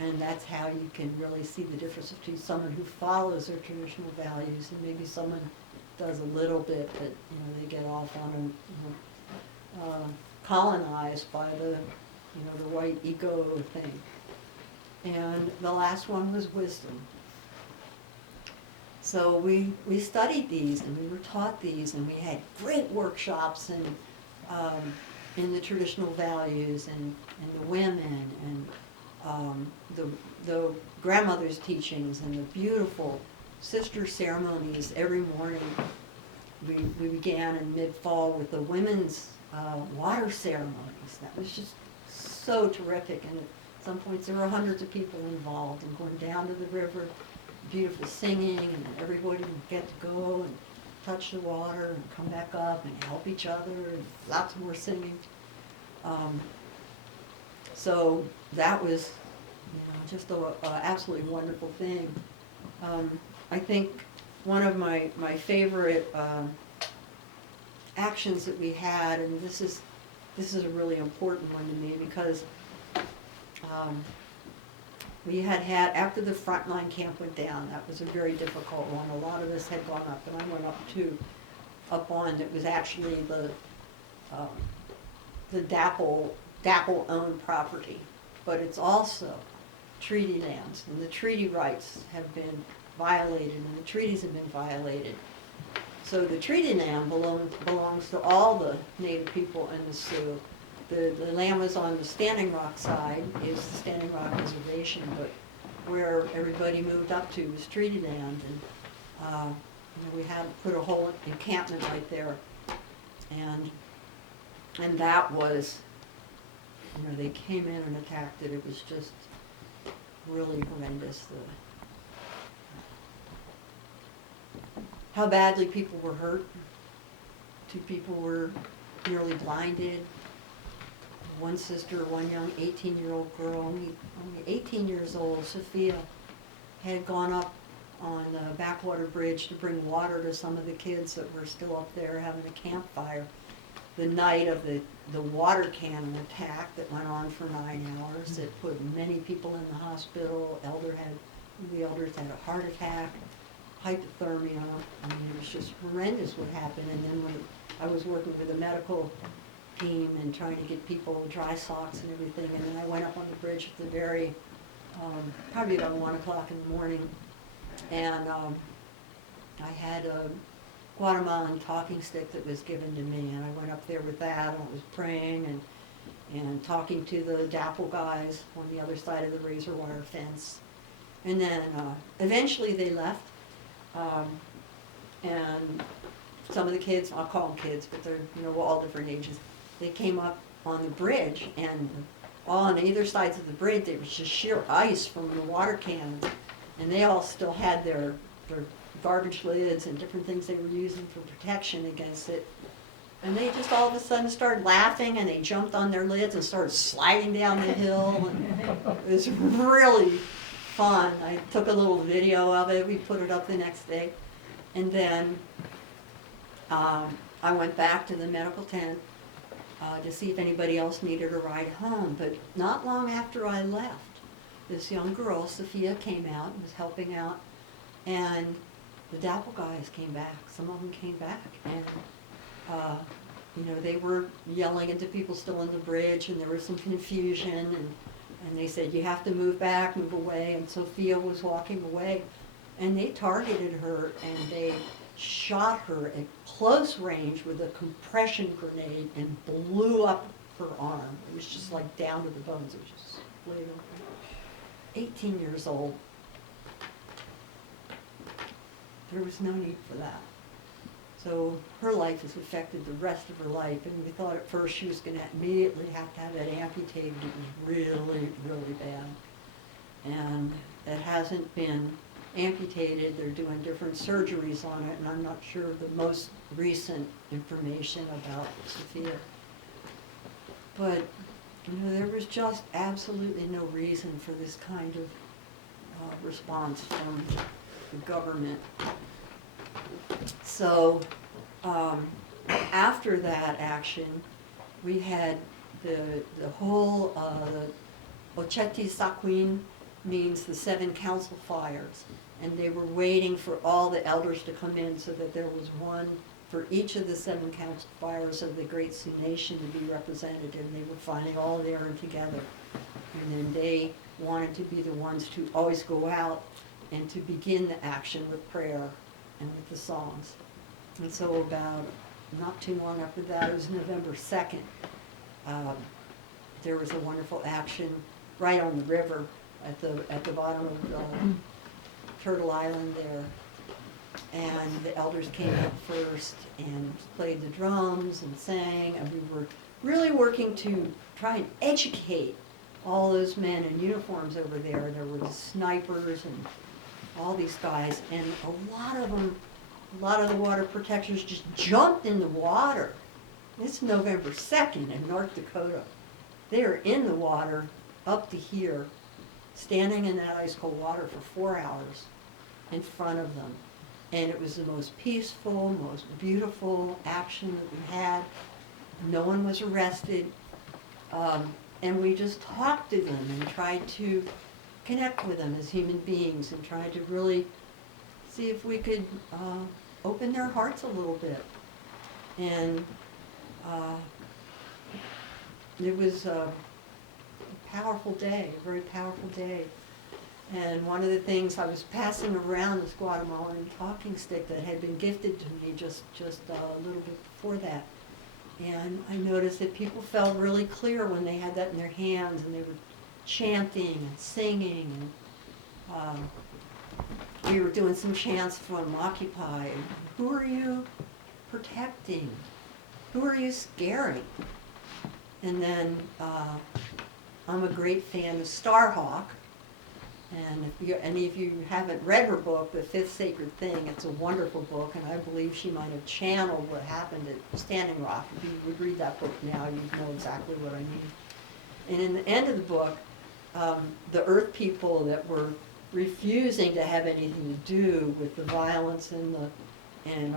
And that's how you can really see the difference between someone who follows their traditional values and maybe someone does a little bit, but they get off on colonized by the white ego thing. And the last one was wisdom. So we studied these and we were taught these, and we had great workshops and in the traditional values and the women and the grandmother's teachings and the beautiful sister ceremonies every morning. We began in mid-fall with the women's water ceremonies. That was just so terrific. And at some points there were hundreds of people involved, and going down to the river, beautiful singing, and everybody would get to go and touch the water and come back up and help each other, and lots more singing. So that was, just an absolutely wonderful thing. I think one of my favorite actions that we had, and this is a really important one to me, because we had after the frontline camp went down, that was a very difficult one. A lot of us had gone up, and I went up too, up on, it was actually the DAPL-owned property, but it's also treaty lands, and the treaty rights have been violated, and the treaties have been violated. So the treaty land belongs to all the Native people in the Sioux. The land was on the Standing Rock side, is the Standing Rock Reservation, but where everybody moved up to was treaty land, and we had put a whole encampment right there, and that was, they came in and attacked it. It was just really horrendous. How badly people were hurt. 2 people were nearly blinded. One sister, one young 18-year-old girl, only 18 years old, Sophia, had gone up on the backwater bridge to bring water to some of the kids that were still up there having a campfire. the night of the water cannon attack that went on for 9 hours, that put many people in the hospital. The elders had a heart attack, hypothermia. I mean, it was just horrendous what happened. And then when I was working with the medical team and trying to get people dry socks and everything, and then I went up on the bridge at the very, probably about 1 o'clock in the morning, and I had a Guatemalan talking stick that was given to me, and I went up there with that, and I was praying and talking to the DAPL guys on the other side of the razor wire fence. And then eventually they left, and some of the kids, I'll call them kids, but they're, you know, all different ages, they came up on the bridge, and all on either sides of the bridge, there was just sheer ice from the water cannons, and they all still had their garbage lids and different things they were using for protection against it. And they just all of a sudden started laughing, and they jumped on their lids and started sliding down the hill, and it was really fun. I took a little video of it, we put it up the next day, and then I went back to the medical tent to see if anybody else needed a ride home. But not long after I left, this young girl, Sophia, came out and was helping out, and the DAPL guys came back. Some of them came back, and you know, they were yelling at the people still on the bridge, and there was some confusion, and they said, you have to move back, move away, and Sophia was walking away, and they targeted her, and they shot her at close range with a compression grenade and blew up her arm. It was just like down to the bones. It was just split open. 18 years old. There was no need for that. So her life has affected the rest of her life, and we thought at first she was going to immediately have to have that amputated. It was really, really bad. And it hasn't been amputated. They're doing different surgeries on it, and I'm not sure the most recent information about Sophia. But, you know, there was just absolutely no reason for this kind of response from the government. So after that action, we had the whole, Ocheti Sakwin means the 7 council fires. And they were waiting for all the elders to come in so that there was one for each of the 7 council fires of the Great Sioux Nation to be represented. And they were finally all there and together. And then they wanted to be the ones to always go out and to begin the action with prayer and with the songs. And so about not too long after that, it was November 2nd, there was a wonderful action right on the river at the bottom of Turtle Island there. And the elders came up first and played the drums and sang, and we were really working to try and educate all those men in uniforms over there. There were the snipers and all these guys, and a lot of the water protectors just jumped in the water. It's November 2nd in North Dakota. They are in the water up to here, standing in that ice cold water for 4 hours in front of them. And it was the most peaceful, most beautiful action that we had. No one was arrested. And we just talked to them and tried to connect with them as human beings and tried to really see if we could open their hearts a little bit. And it was a powerful day, a very powerful day. And one of the things, I was passing around this Guatemalan talking stick that had been gifted to me just a little bit before that. And I noticed that people felt really clear when they had that in their hands, and they were chanting and singing. And we were doing some chants from Occupy. Who are you protecting? Who are you scaring? And then I'm a great fan of Starhawk. And if any of you haven't read her book, The Fifth Sacred Thing, it's a wonderful book, and I believe she might have channeled what happened at Standing Rock. If you would read that book now, you'd know exactly what I mean. And in the end of the book, the Earth people that were refusing to have anything to do with the violence and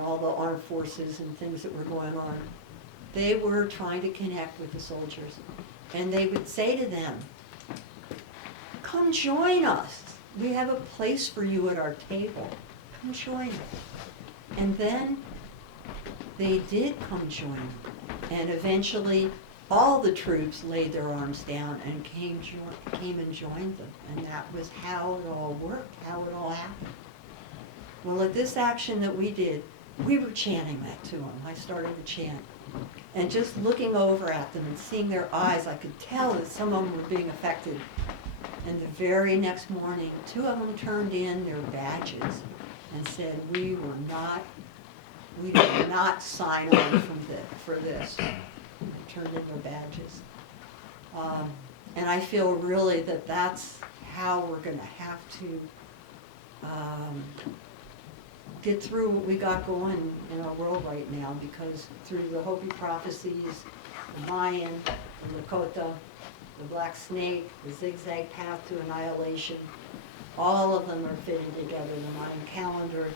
all the armed forces and things that were going on, They were trying to connect with the soldiers. And they would say to them, come join us. We have a place for you at our table. Come join us. And then they did come join. And eventually, all the troops laid their arms down and came and joined them. And that was how it all worked, how it all happened. Well, at this action that we did, we were chanting that to them. I started to chant. And just looking over at them and seeing their eyes, I could tell that some of them were being affected. And the very next morning, 2 of them turned in their badges and said, we did not sign on for this. They turned in their badges. And I feel really that that's how we're going to have to get through what we got going in our world right now, because through the Hopi prophecies, the Mayan, the Lakota, the Black Snake, the Zigzag Path to Annihilation, all of them are fitting together. The Mayan calendar,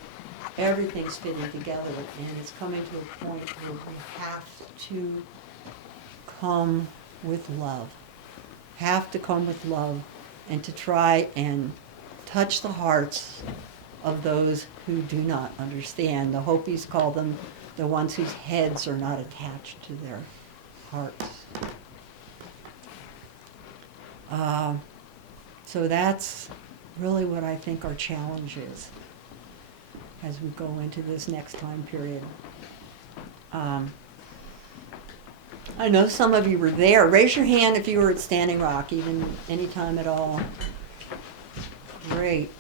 everything's fitting together, and it's coming to a point where we have to come with love. Have to come with love, and to try and touch the hearts of those who do not understand. The Hopis call them the ones whose heads are not attached to their hearts. So that's really what I think our challenge is as we go into this next time period. I know some of you were there. Raise your hand if you were at Standing Rock, even any time at all. Great.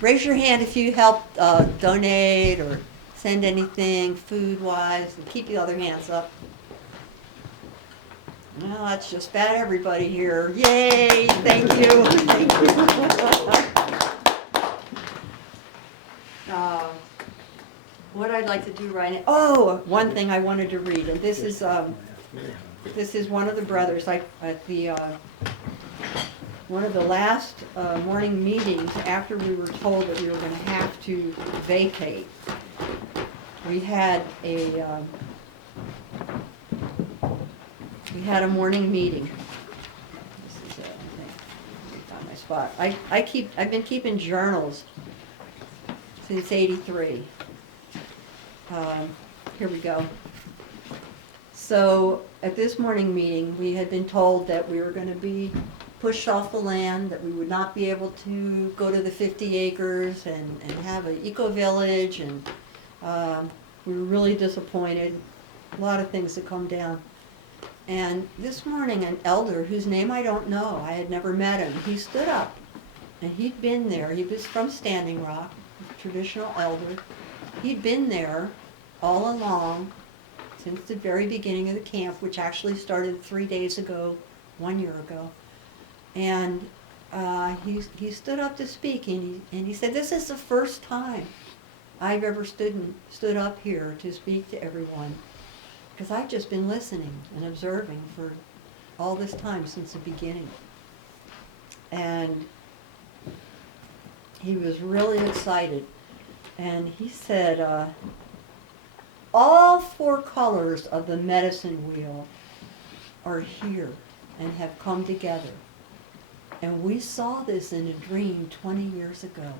Raise your hand if you helped donate or send anything food-wise, and keep the other hands up. Well, that's just about everybody here. Yay! Thank you. Thank you. What I'd like to do right now. Oh, one thing I wanted to read, and this is one of the brothers. At the one of the last morning meetings after we were told that we were going to have to vacate, we had a morning meeting. This is on my spot. I've been keeping journals since '83. Here we go. So at this morning meeting, we had been told that we were going to be pushed off the land, that we would not be able to go to the 50 acres and have an eco-village, and we were really disappointed. A lot of things had come down. And this morning, an elder, whose name I don't know, I had never met him, he stood up, and he'd been there. He was from Standing Rock, a traditional elder. He'd been there all along since the very beginning of the camp, which actually started 3 days ago, 1 year ago. And he stood up to speak, and he said, this is the first time I've ever stood up here to speak to everyone, because I've just been listening and observing for all this time since the beginning. And he was really excited. And he said, all 4 colors of the medicine wheel are here and have come together. And we saw this in a dream 20 years ago.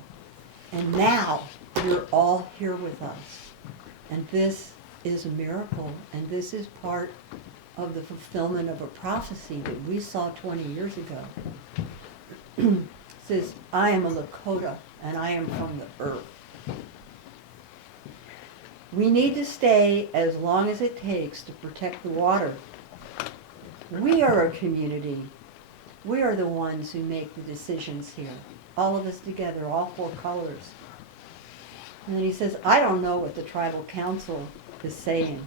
And now you're all here with us. And this is a miracle. And this is part of the fulfillment of a prophecy that we saw 20 years ago. It says, I am a Lakota, and I am from the earth. We need to stay as long as it takes to protect the water. We are a community. We are the ones who make the decisions here. All of us together, all 4 colors. And then he says, I don't know what the tribal council is saying.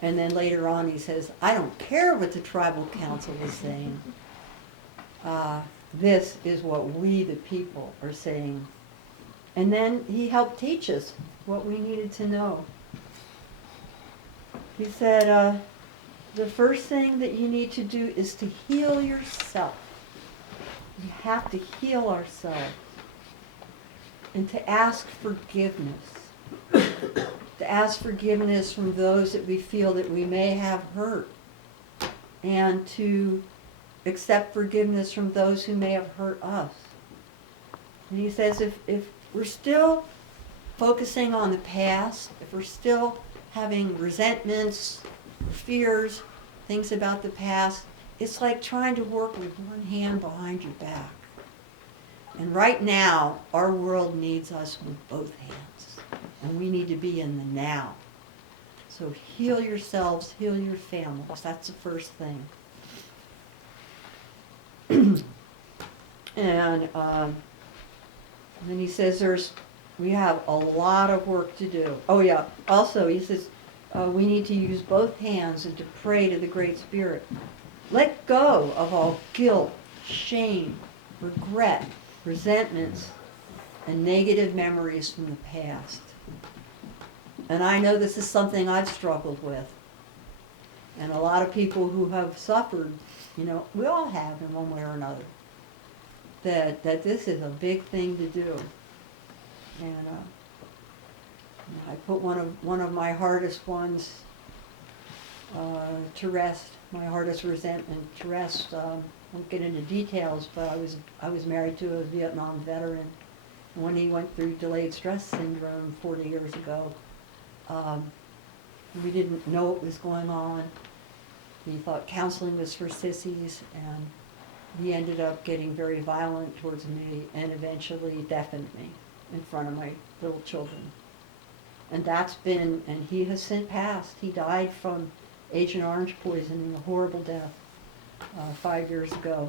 And then later on he says, I don't care what the tribal council is saying. This is what we, the people, are saying. And then he helped teach us what we needed to know. He said, the first thing that you need to do is to heal yourself. We have to heal ourselves and to ask forgiveness. To to ask forgiveness from those that we feel that we may have hurt, and to accept forgiveness from those who may have hurt us. And he says if we're still focusing on the past, if we're still having resentments, fears, things about the past, it's like trying to work with one hand behind your back. And right now, our world needs us with both hands. And we need to be in the now. So heal yourselves, heal your families. That's the first thing. And then he says we have a lot of work to do. Oh yeah, also he says we need to use both hands and to pray to the Great Spirit. Let go of all guilt, shame, regret, resentments, and negative memories from the past. And I know this is something I've struggled with. And a lot of people who have suffered, we all have in one way or another. That this is a big thing to do. And I put one of my hardest ones to rest, my hardest resentment to rest. I won't get into details, but I was married to a Vietnam veteran. And when he went through delayed stress syndrome 40 years ago, we didn't know what was going on. He thought counseling was for sissies, and he ended up getting very violent towards me and eventually deafened me in front of my little children. And and he has since passed. He died from Agent Orange poisoning, a horrible death, 5 years ago.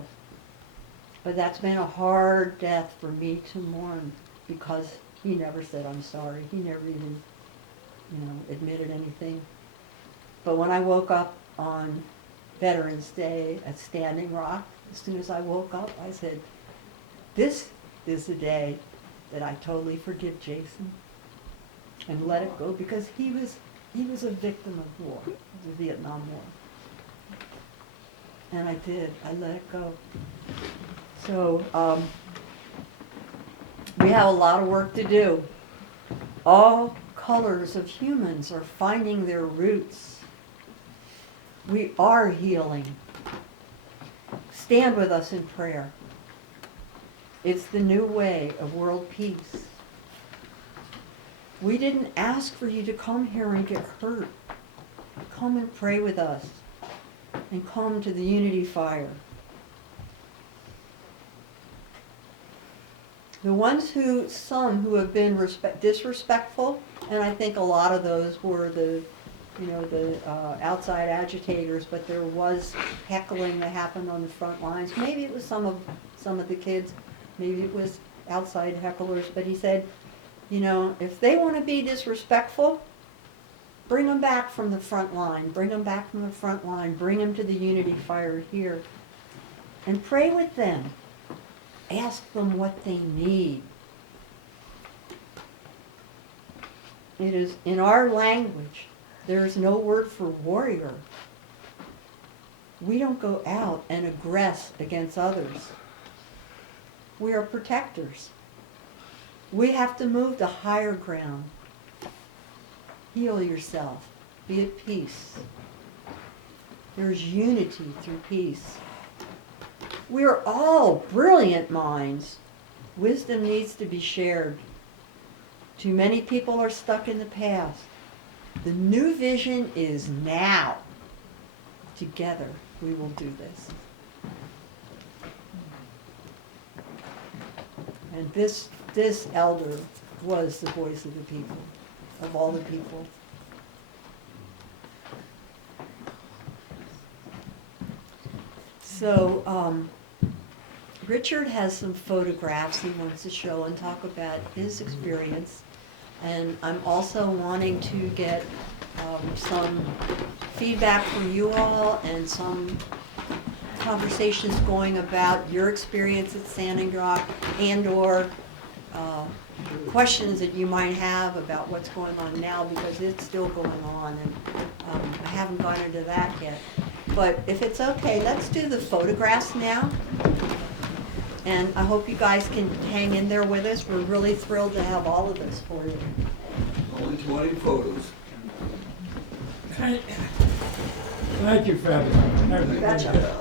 But that's been a hard death for me to mourn because he never said I'm sorry. He never even, admitted anything. But when I woke up on Veterans Day at Standing Rock, as soon as I woke up, I said, this is the day that I totally forgive Jason and let it go, because he was a victim of war, the Vietnam War. And I did. I let it go. So we have a lot of work to do. All colors of humans are finding their roots. We are healing. Stand with us in prayer. It's the new way of world peace. We didn't ask for you to come here and get hurt. Come and pray with us. And come to the unity fire. The ones some who have been disrespectful, and I think a lot of those were the outside agitators, but there was heckling that happened on the front lines. Maybe it was some of the kids, maybe it was outside hecklers, but he said, if they want to be disrespectful, bring them back from the front line, bring them to the unity fire here, and pray with them. Ask them what they need. It is in our language. There is no word for warrior. We don't go out and aggress against others. We are protectors. We have to move to higher ground. Heal yourself. Be at peace. There's unity through peace. We are all brilliant minds. Wisdom needs to be shared. Too many people are stuck in the past. The new vision is now. Together, we will do this. And this elder was the voice of the people, of all the people. So, Richard has some photographs he wants to show and talk about his experience. And I'm also wanting to get some feedback from you all and some conversations going about your experience at Standing Rock and/or questions that you might have about what's going on now, because it's still going on, and I haven't gone into that yet. But if it's okay, let's do the photographs now. And I hope you guys can hang in there with us. We're really thrilled to have all of this for you. than 20 photos. Thank you, Father. You betcha.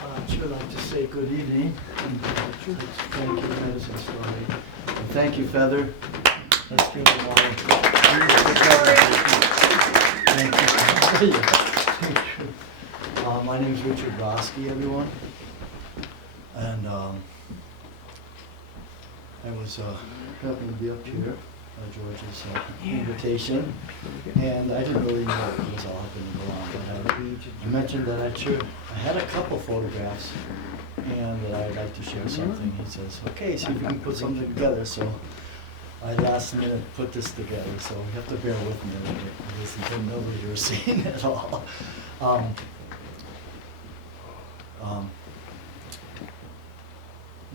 I'd sure like to say good evening, and thank you, Medicine Story. And thank you, Feather. Let's give them all. Thank you. My name is Richard Broski, everyone. And I was happened to be up here by George's invitation, and I didn't really know what was all going to go on. But I mentioned that I had a couple photographs, and that I'd like to share something. He says, "Okay, see if we can put something together." So I last minute put this together, so you have to bear with me a little bit. This is nobody you're seeing at all.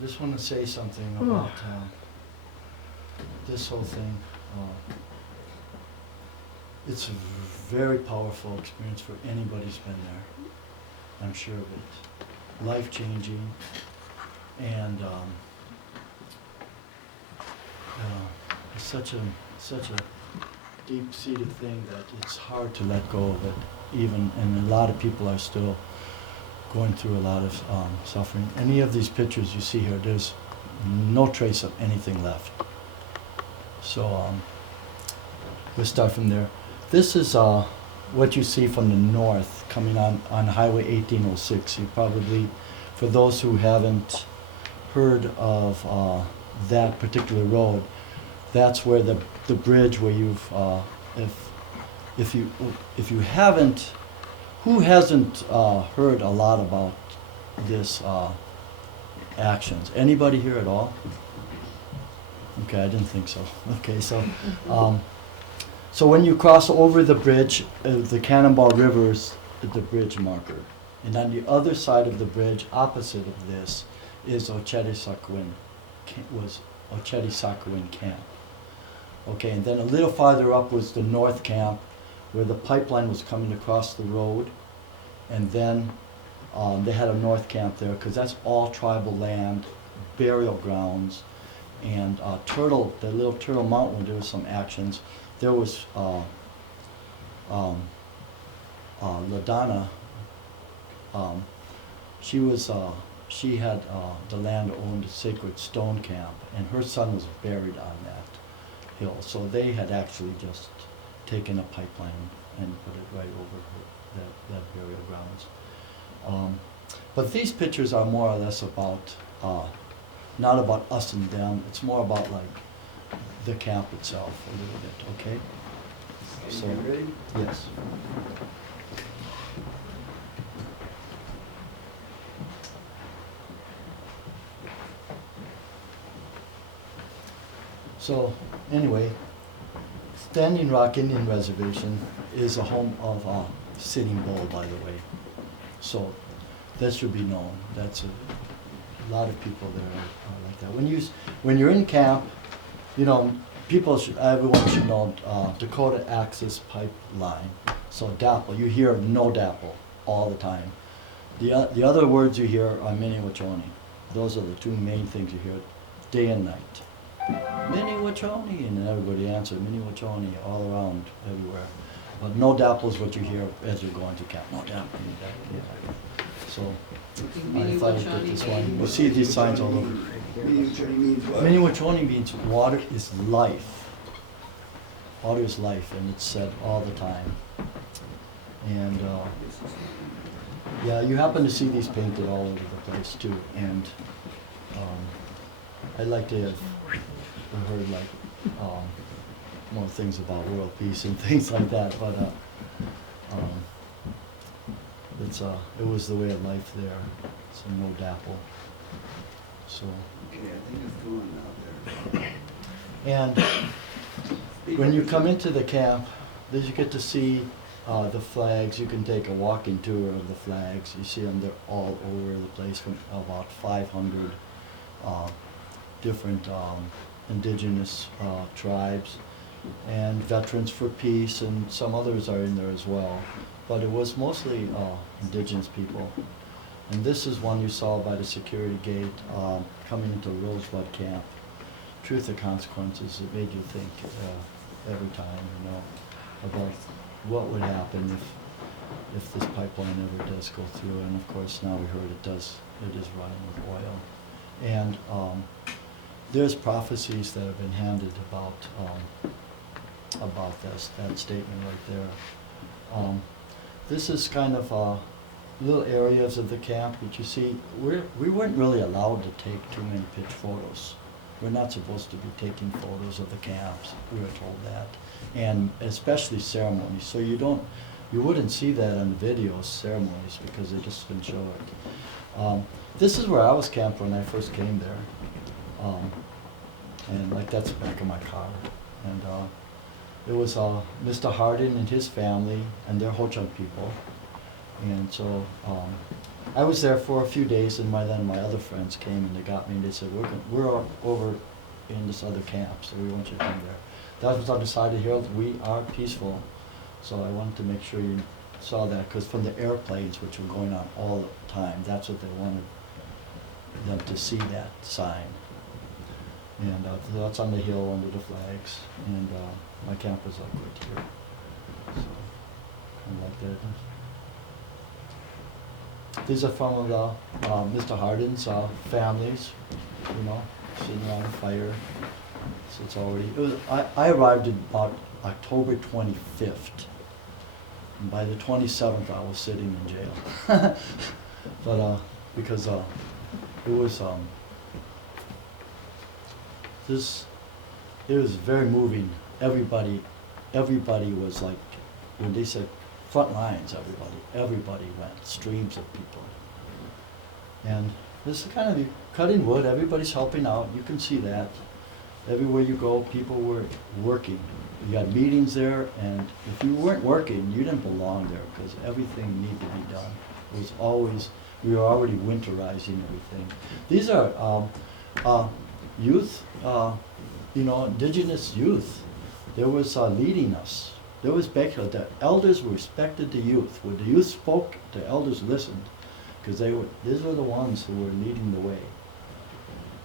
Just want to say something about this whole thing. It's a very powerful experience for anybody who's been there. I'm sure of it. Life-changing, and it's such a deep-seated thing that it's hard to let go of it. Even, and a lot of people are still going through a lot of suffering. Any of these pictures you see here, there's no trace of anything left. So we'll start from there. This is what you see from the north coming on Highway 1806. You probably, for those who haven't heard of that particular road, that's where the bridge where you've, if you haven't, who hasn't heard a lot about this actions? Anybody here at all? Okay, I didn't think so. Okay, so so when you cross over the bridge, the Cannonball River is the bridge marker, and on the other side of the bridge, opposite of this, is Ochedi-Sakowin Camp. Okay, and then a little farther up was the North Camp, where the pipeline was coming across the road, and then they had a North Camp there, because that's all tribal land, burial grounds, and the little Turtle Mountain, where there was some actions, there was LaDonna, she had the land owned Sacred Stone Camp, and her son was buried on that hill, so they had actually just taken a pipeline and put it right over that burial grounds. But these pictures are more or less about, not about us and them, it's more about like the camp itself a little bit, okay? So, You ready? yes. So, anyway, Standing Rock Indian Reservation is a home of Sitting Bull, by the way. So that should be known. That's a lot of people there are like that. When you're in camp, you know, everyone should know Dakota Access Pipeline. So DAPL, you hear no DAPL all the time. The other words you hear are Mini-Wachoni. Those are the two main things you hear day and night. Mini-Wachoni, and then everybody answered Mini-Wachoni all around, everywhere. But no DAPL is what you hear as you're going to camp. No DAPL. So I thought I'd get this one. You see these signs all over. Mini-Wachoni means what? Mini-Wachoni means water is life. Water is life, and it's said all the time. And yeah, you happen to see these painted all over the place too. And I'd like to have heard like more things about world peace and things like that. But it was the way of life there. So no dapple. So, Okay, I think it's going out there. and when you come into the camp, then you get to see the flags. You can take a walking tour of the flags. You see them, they're all over the place, from about 500 different indigenous tribes, and Veterans for Peace, and some others are in there as well. But it was mostly indigenous people. And this is one you saw by the security gate coming into Rosebud Camp. Truth or Consequences, it made you think every time, you know, about what would happen if this pipeline ever does go through. And of course now we heard it is running with oil. And there's prophecies that have been handed about this, that statement right there. This is kind of little areas of the camp that you see. We weren't really allowed to take too many pitch photos. We're not supposed to be taking photos of the camps. We were told that, and especially ceremonies. So you wouldn't see that on the videos, ceremonies, because they just didn't show it. This is where I was camped when I first came there, and like that's the back of my car, and it was Mr. Hardin and his family, and they're Ho-Chunk people. And so I was there for a few days, and then my other friends came and they got me and they said, we're over in this other camp, so we want you to come there. That was on the side of the hill. We are peaceful. So I wanted to make sure you saw that, because from the airplanes, which were going on all the time, that's what they wanted them to see, that sign. And that's on the hill under the flags, and my camp was like right here. So, kind of like that. These are from Mr. Hardin's families, you know, sitting around the fire. So it's already, I arrived in about October 25th. And by the 27th, I was sitting in jail. But because it was, it was very moving. Everybody was like, when they said front lines, everybody went, streams of people. And this is kind of cutting wood, everybody's helping out, you can see that. Everywhere you go, people were working. You had meetings there, and if you weren't working, you didn't belong there, because everything needed to be done. It was always, we were already winterizing everything. These are youth, you know, indigenous youth. There was leading us. There was basically, the elders respected the youth. When the youth spoke, the elders listened, because these were the ones who were leading the way.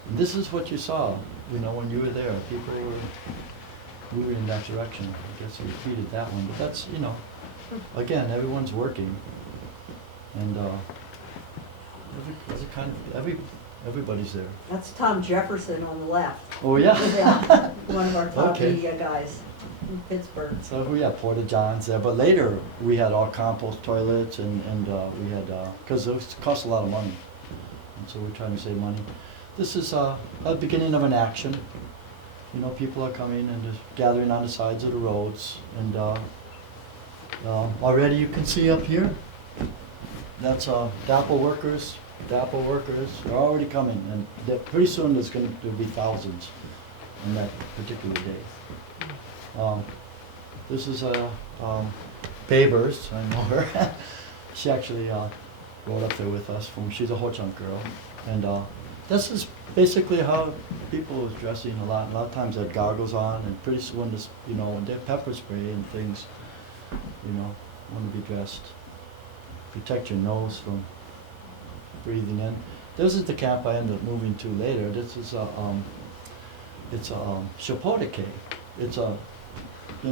And this is what you saw, you know, when you were there. People were moving in that direction. I guess I repeated that one, but that's, you know, again, everyone's working, and everybody's there. That's Tom Jefferson on the left. Oh yeah. Yeah, one of our top Okay. media guys in Pittsburgh. So we had porta johns there, but later we had all compost toilets, and we had, because it cost a lot of money, and so we're trying to save money. This is a beginning of an action. You know, people are coming and just gathering on the sides of the roads, and already you can see up here, that's DAPL workers. DAPL workers are already coming, and pretty soon there's going to be thousands on that particular day. This is Babers, I know her. She actually rode up there with us. She's a Ho-Chunk girl, and this is basically how people was dressing a lot. A lot of times they had goggles on, and pretty soon, this, you know, they have pepper spray and things. You know, want to be dressed. Protect your nose from breathing in. This is the camp I ended up moving to later. This is it's a Chapotake. There's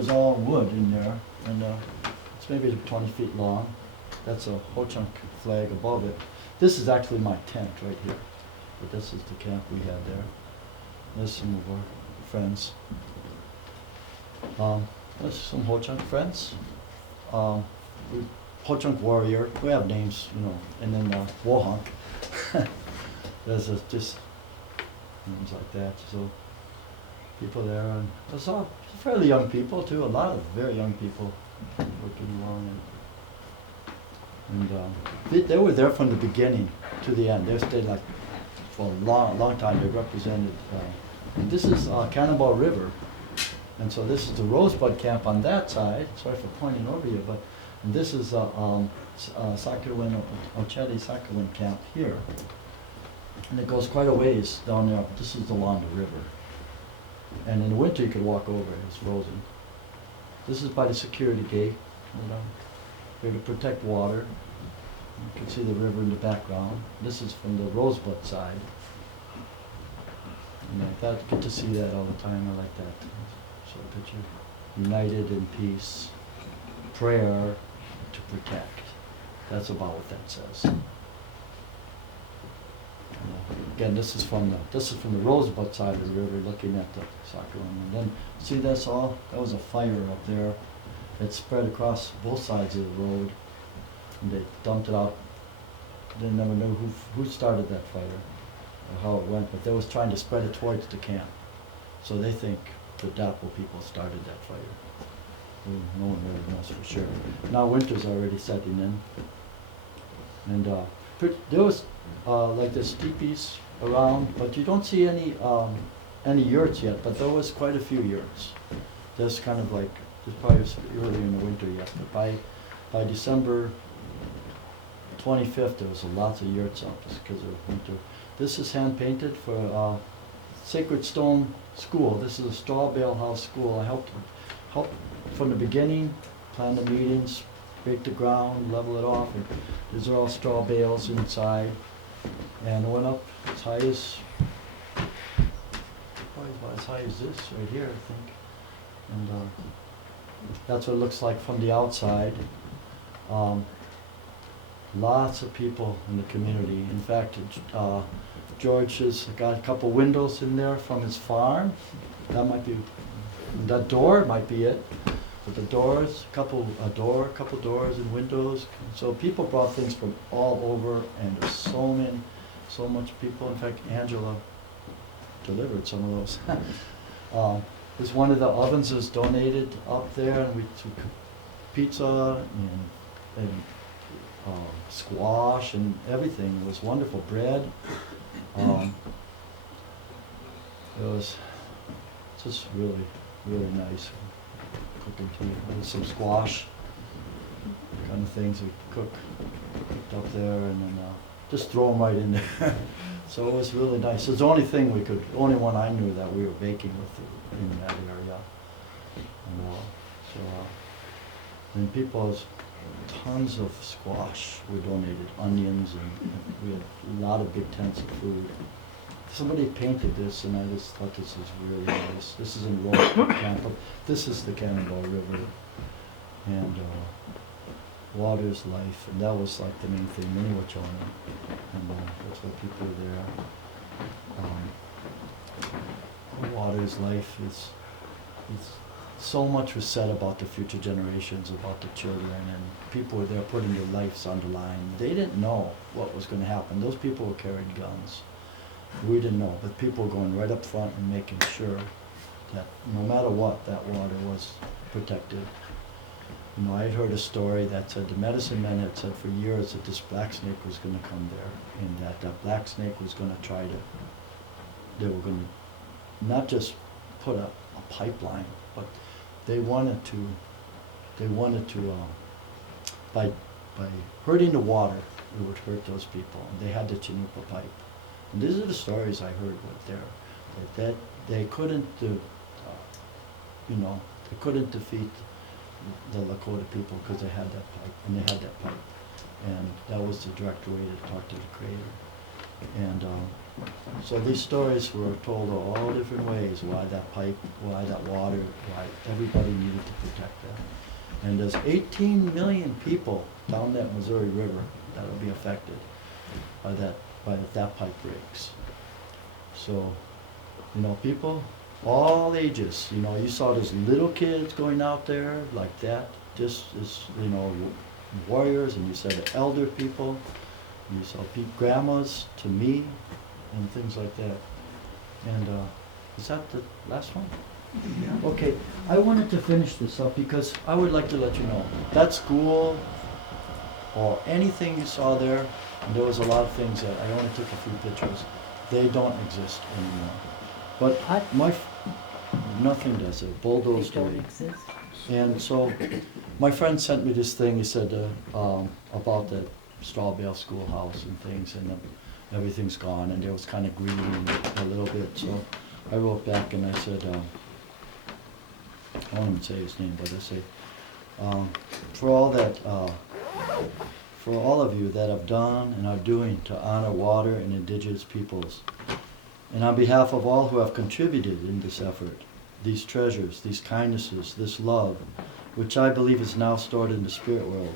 all wood in there, and it's maybe 20 feet long. That's a Ho-Chunk flag above it. This is actually my tent right here, but this is the camp we had there. There's some of our friends. There's some Ho-Chunk friends. Ho-Chunk warrior. We have names, you know, and then Wohunk. There's just names like that. So people there, and there's all fairly young people too. A lot of very young people working along. And they were there from the beginning to the end. They stayed like for a long time. They represented. And this is Cannonball River, and so this is the Rosebud Camp on that side. Sorry for pointing over you, but and this is Sakowin Ochedi Sakowin Camp here, and it goes quite a ways down there. This is along the river, and in the winter you could walk over it. It's frozen. This is by the security gate. Here to protect water. You can see the river in the background. This is from the Rosebud side. And I thought, get to see that all the time. I like that. So picture, united in peace, prayer to protect. That's about what that says. Again, this is from the Rosebud side of the river, looking at the soccer room. And then see that was a fire up there. It spread across both sides of the road, and they dumped it out. They never knew who started that fire or how it went, but they was trying to spread it towards the camp. So they think the Dapo people started that fire. No one really knows for sure. Now winter's already setting in, and there was like the teepees around, but you don't see any yurts yet. But there was quite a few yurts. There's kind of like. It's probably early in the winter yet, but by December 25th, there was lots of yurts up just because of winter. This is hand painted for Sacred Stone School. This is a straw bale house school. I helped from the beginning, plan the meetings, break the ground, level it off, and these are all straw bales inside. And it went up as high as, probably about as high as this right here, I think. And that's what it looks like from the outside. Lots of people in the community. In fact, George has got a couple windows in there from his farm. That door might be it. But the doors, a couple doors and windows. So people brought things from all over, and there's so much people. In fact, Angela delivered some of those. There's one of the ovens is donated up there, and we took pizza and squash and everything. It was wonderful. Bread. It was just really, really nice. Cooking tea, some squash kind of things we cooked up there, and then just throw them right in there. So it was really nice. It's the only one I knew that we were baking with in that area. And people's tons of squash were donated, onions, and we had a lot of big tents of food. Somebody painted this, and I just thought this is really nice. This is in Rosebud Camp. This is the Cannonball River, and water's life, and that was like the main thing, Miniwachona, and that's what people are there. Water's life is so much was said about the future generations, about the children, and people were there putting their lives on the line. They didn't know what was going to happen. Those people were carrying guns. We didn't know, but people were going right up front and making sure that no matter what, that water was protected. You know, I had heard a story that said the medicine men had said for years that this black snake was going to come there, and that black snake was going to they were going to not just put a pipeline, but they wanted to by hurting the water, it would hurt those people, and they had the Chinupa pipe. And these are the stories I heard right there, that they couldn't they couldn't defeat the Lakota people because they had that pipe, and they had that pipe, and that was the direct way to talk to the Creator. And so these stories were told all different ways, why that pipe, why that water, why everybody needed to protect that. And there's 18 million people down that Missouri River that will be affected by that pipe breaks. So, you know, people, all ages, you know, you saw those little kids going out there like that, just as, you know, warriors, and you saw the elder people, you saw grandmas to me, and things like that. And is that the last one? Yeah. Okay, I wanted to finish this up because I would like to let you know that school, all, anything you saw there, and there was a lot of things that I only took a few pictures, they don't exist anymore. But nothing does it, bulldozed away. And so, my friend sent me this thing, he said, about the straw bale schoolhouse and things, and everything's gone, and it was kind of green a little bit, so I wrote back and I said, I won't even say his name, but I say, for all that, for all of you that have done and are doing to honor water and indigenous peoples, and on behalf of all who have contributed in this effort, these treasures, these kindnesses, this love, which I believe is now stored in the spirit world,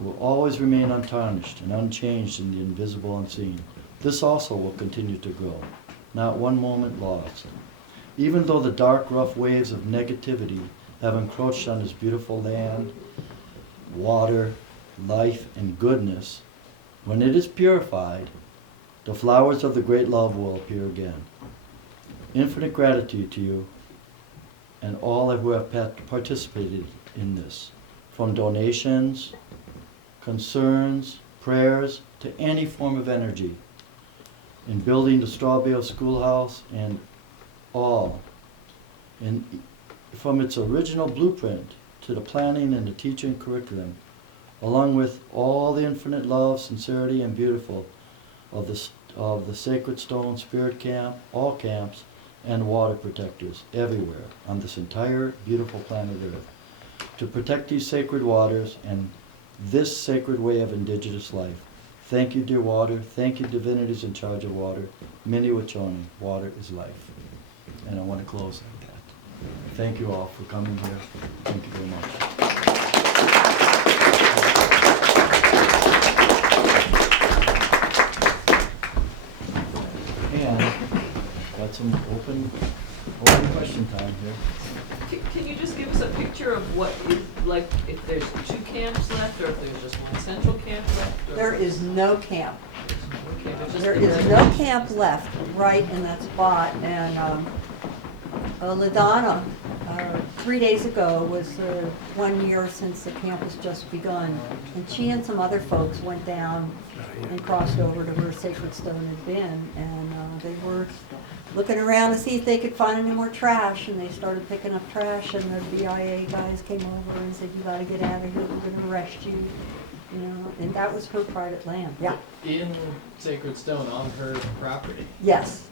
will always remain untarnished and unchanged in the invisible unseen. This also will continue to grow, not one moment lost. Even though the dark, rough waves of negativity have encroached on this beautiful land, water, life, and goodness, when it is purified, the flowers of the great love will appear again. Infinite gratitude to you and all who have participated in this, from donations, concerns, prayers, to any form of energy in building the Straw Bale Schoolhouse and all. And from its original blueprint to the planning and the teaching curriculum, along with all the infinite love, sincerity, and beautiful of the Sacred Stone Spirit Camp, all camps, and water protectors everywhere on this entire beautiful planet Earth, to protect these sacred waters and this sacred way of indigenous life. Thank you, dear water. Thank you, divinities in charge of water. Mini Wachoni, water is life. And I want to close like that. Thank you all for coming here. Thank you very much. And got some open question time here. Can you just give us a picture of what is, like, if there's 2 camps left, or if there's just one central camp left? Or There is no camp. Okay, there's just There the is regular- no camp left right in that spot, and LaDonna, 3 days ago was 1 year since the camp has just begun, and she and some other folks went down and crossed over to where Sacred Stone had been, and they were looking around to see if they could find any more trash, and they started picking up trash, and the BIA guys came over and said, "You gotta get out of here, we're gonna arrest you," you know, and that was her private land. Yeah. In Sacred Stone on her property. Yes,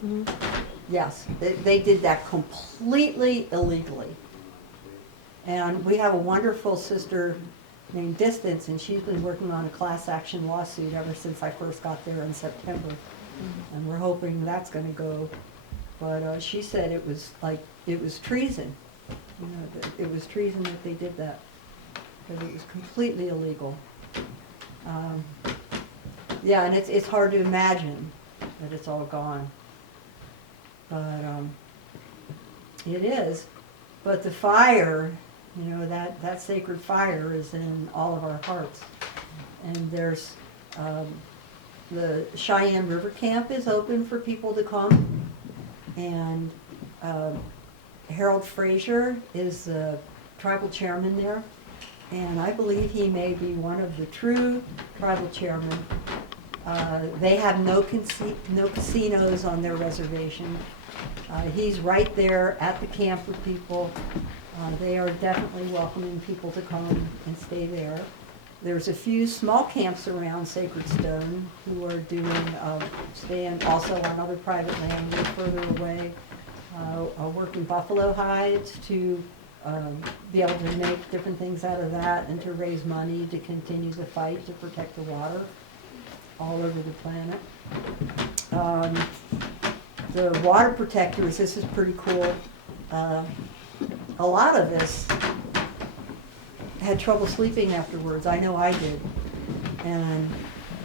yes, they did that completely illegally. And we have a wonderful sister named Distance, and she's been working on a class action lawsuit ever since I first got there in September. And we're hoping that's gonna go, but she said it was treason. You know, that it was treason that they did that, because it was completely illegal. Yeah, and it's hard to imagine that it's all gone. But it is. But the fire, you know, that sacred fire is in all of our hearts. And there's the Cheyenne River Camp is open for people to come. And Harold Frazier is the tribal chairman there. And I believe he may be one of the true tribal chairmen. They have no casinos on their reservation. He's right there at the camp with people. They are definitely welcoming people to come and stay there. There's a few small camps around Sacred Stone who are doing, staying also on other private land a little further away, working buffalo hides to be able to make different things out of that and to raise money to continue the fight to protect the water all over the planet. The water protectors, this is pretty cool. A lot of us had trouble sleeping afterwards. I know I did. And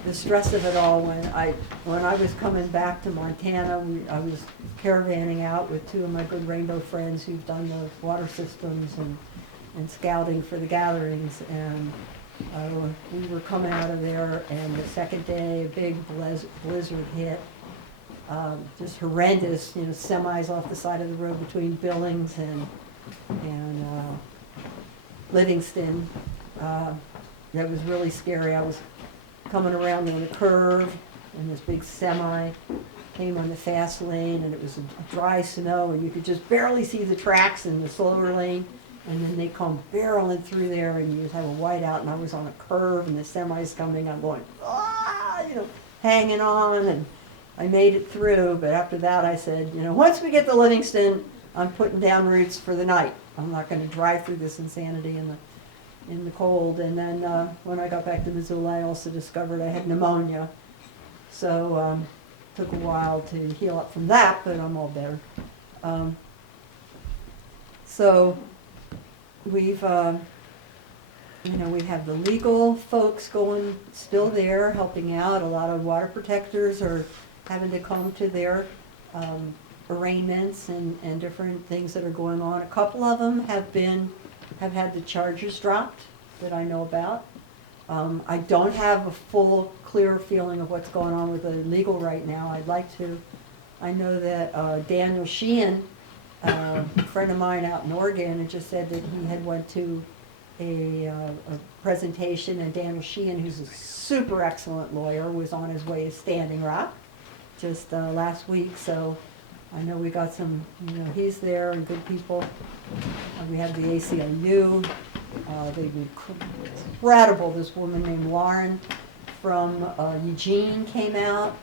the stress of it all, when I was coming back to Montana, I was caravanning out with 2 of my good Rainbow friends who've done the water systems and scouting for the gatherings. And we were coming out of there, and the second day, a big blizzard hit. Just horrendous, you know, semis off the side of the road between Billings and Livingston. that was really scary. I was coming around on a curve, and this big semi came on the fast lane, and it was dry snow, and you could just barely see the tracks in the slower lane. And then they come barreling through there, and you just have a whiteout, and I was on a curve, and the semi's coming. I'm going, ah, hanging on, and I made it through. But after that, I said, once we get to Livingston, I'm putting down roots for the night. I'm not going to drive through this insanity in the cold. And then when I got back to Missoula, I also discovered I had pneumonia. So took a while to heal up from that, but I'm all better. So we've, we have the legal folks going, still there, helping out. A lot of water protectors are having to come to their arraignments and different things that are going on. A couple of them have had the charges dropped that I know about. I don't have a full, clear feeling of what's going on with the legal right now. I'd like to. I know that Daniel Sheehan, a friend of mine out in Oregon, had just said that he had went to a presentation, and Daniel Sheehan, who's a super excellent lawyer, was on his way to Standing Rock just last week. So I know we got some, he's there and good people. We have the ACLU. They've been incredible. This woman named Lauren from Eugene came out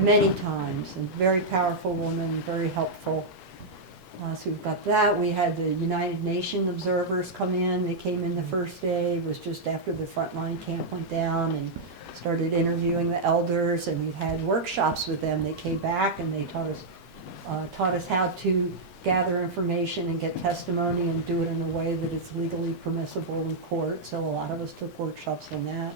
many times, and very powerful woman, very helpful. So we've got that. We had the United Nations observers come in. They came in the first day. It was just after the frontline camp went down, and started interviewing the elders, and we've had workshops with them. They came back and they taught us how to gather information and get testimony and do it in a way that it's legally permissible in court. So a lot of us took workshops on that.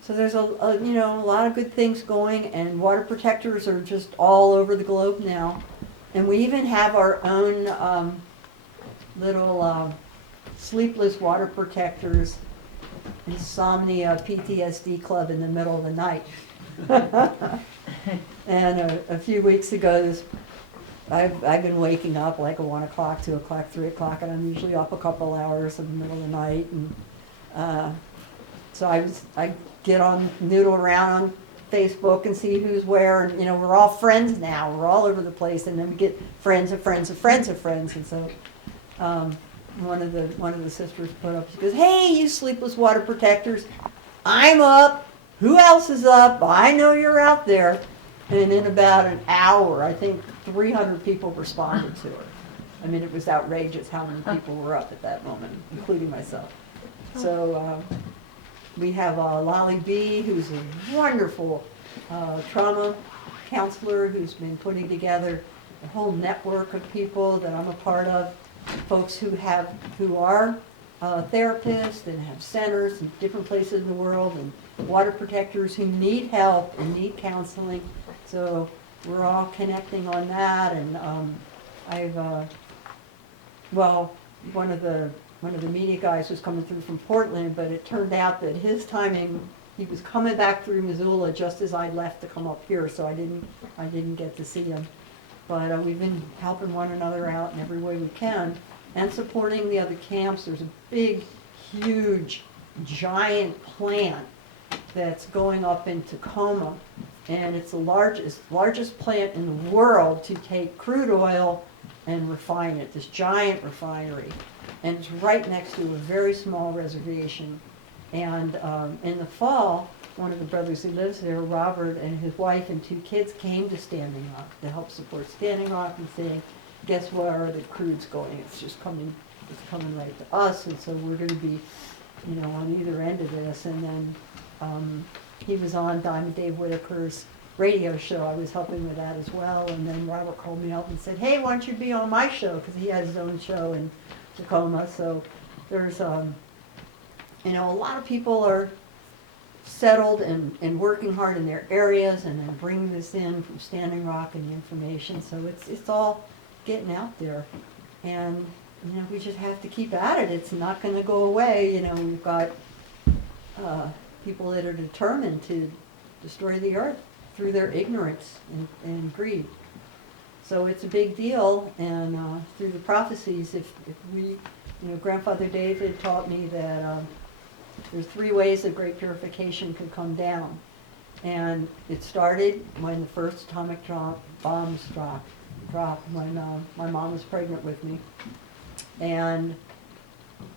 So there's a lot of good things going, and water protectors are just all over the globe now. And we even have our own little sleepless water protectors insomnia PTSD club in the middle of the night. And a few weeks ago, I've been waking up like at 1 o'clock, 2 o'clock, 3 o'clock, and I'm usually up a couple hours in the middle of the night. And so I get on, noodle around on Facebook and see who's where, and we're all friends now. We're all over the place, and then we get friends of friends of friends of friends. And so one of the sisters put up, she goes, "Hey, you sleepless water protectors, I'm up. Who else is up? I know you're out there." And in about an hour, I think 300 people responded to her. I mean, it was outrageous how many people were up at that moment, including myself. So we have Lolly B, who's a wonderful trauma counselor who's been putting together a whole network of people that I'm a part of, folks who are therapists and have centers in different places in the world, and water protectors who need help and need counseling. So we're all connecting on that, and one of the media guys was coming through from Portland, but it turned out that his timing, he was coming back through Missoula just as I left to come up here, so I didn't get to see him. But we've been helping one another out in every way we can, and supporting the other camps. There's a big, huge, giant plant that's going up in Tacoma, and it's the largest plant in the world to take crude oil and refine it, this giant refinery. And it's right next to a very small reservation. And in the fall, one of the brothers who lives there, Robert, and his wife and 2 kids came to Standing Rock to help support Standing Rock, and saying, "Guess where the crude's going? It's coming right to us." And so we're going to be, on either end of this. And then he was on Diamond Dave Whitaker's radio show. I was helping with that as well. And then Robert called me up and said, "Hey, why don't you be on my show?" Because he has his own show in Tacoma. So there's, a lot of people are settled and working hard in their areas, and then bringing this in from Standing Rock and the information. So it's all getting out there. And, we just have to keep at it. It's not going to go away. We've got people that are determined to destroy the earth through their ignorance and greed. So it's a big deal, and through the prophecies, if we, Grandfather David taught me that there's 3 ways that Great Purification could come down. And it started when the first atomic bombs dropped when my mom was pregnant with me. And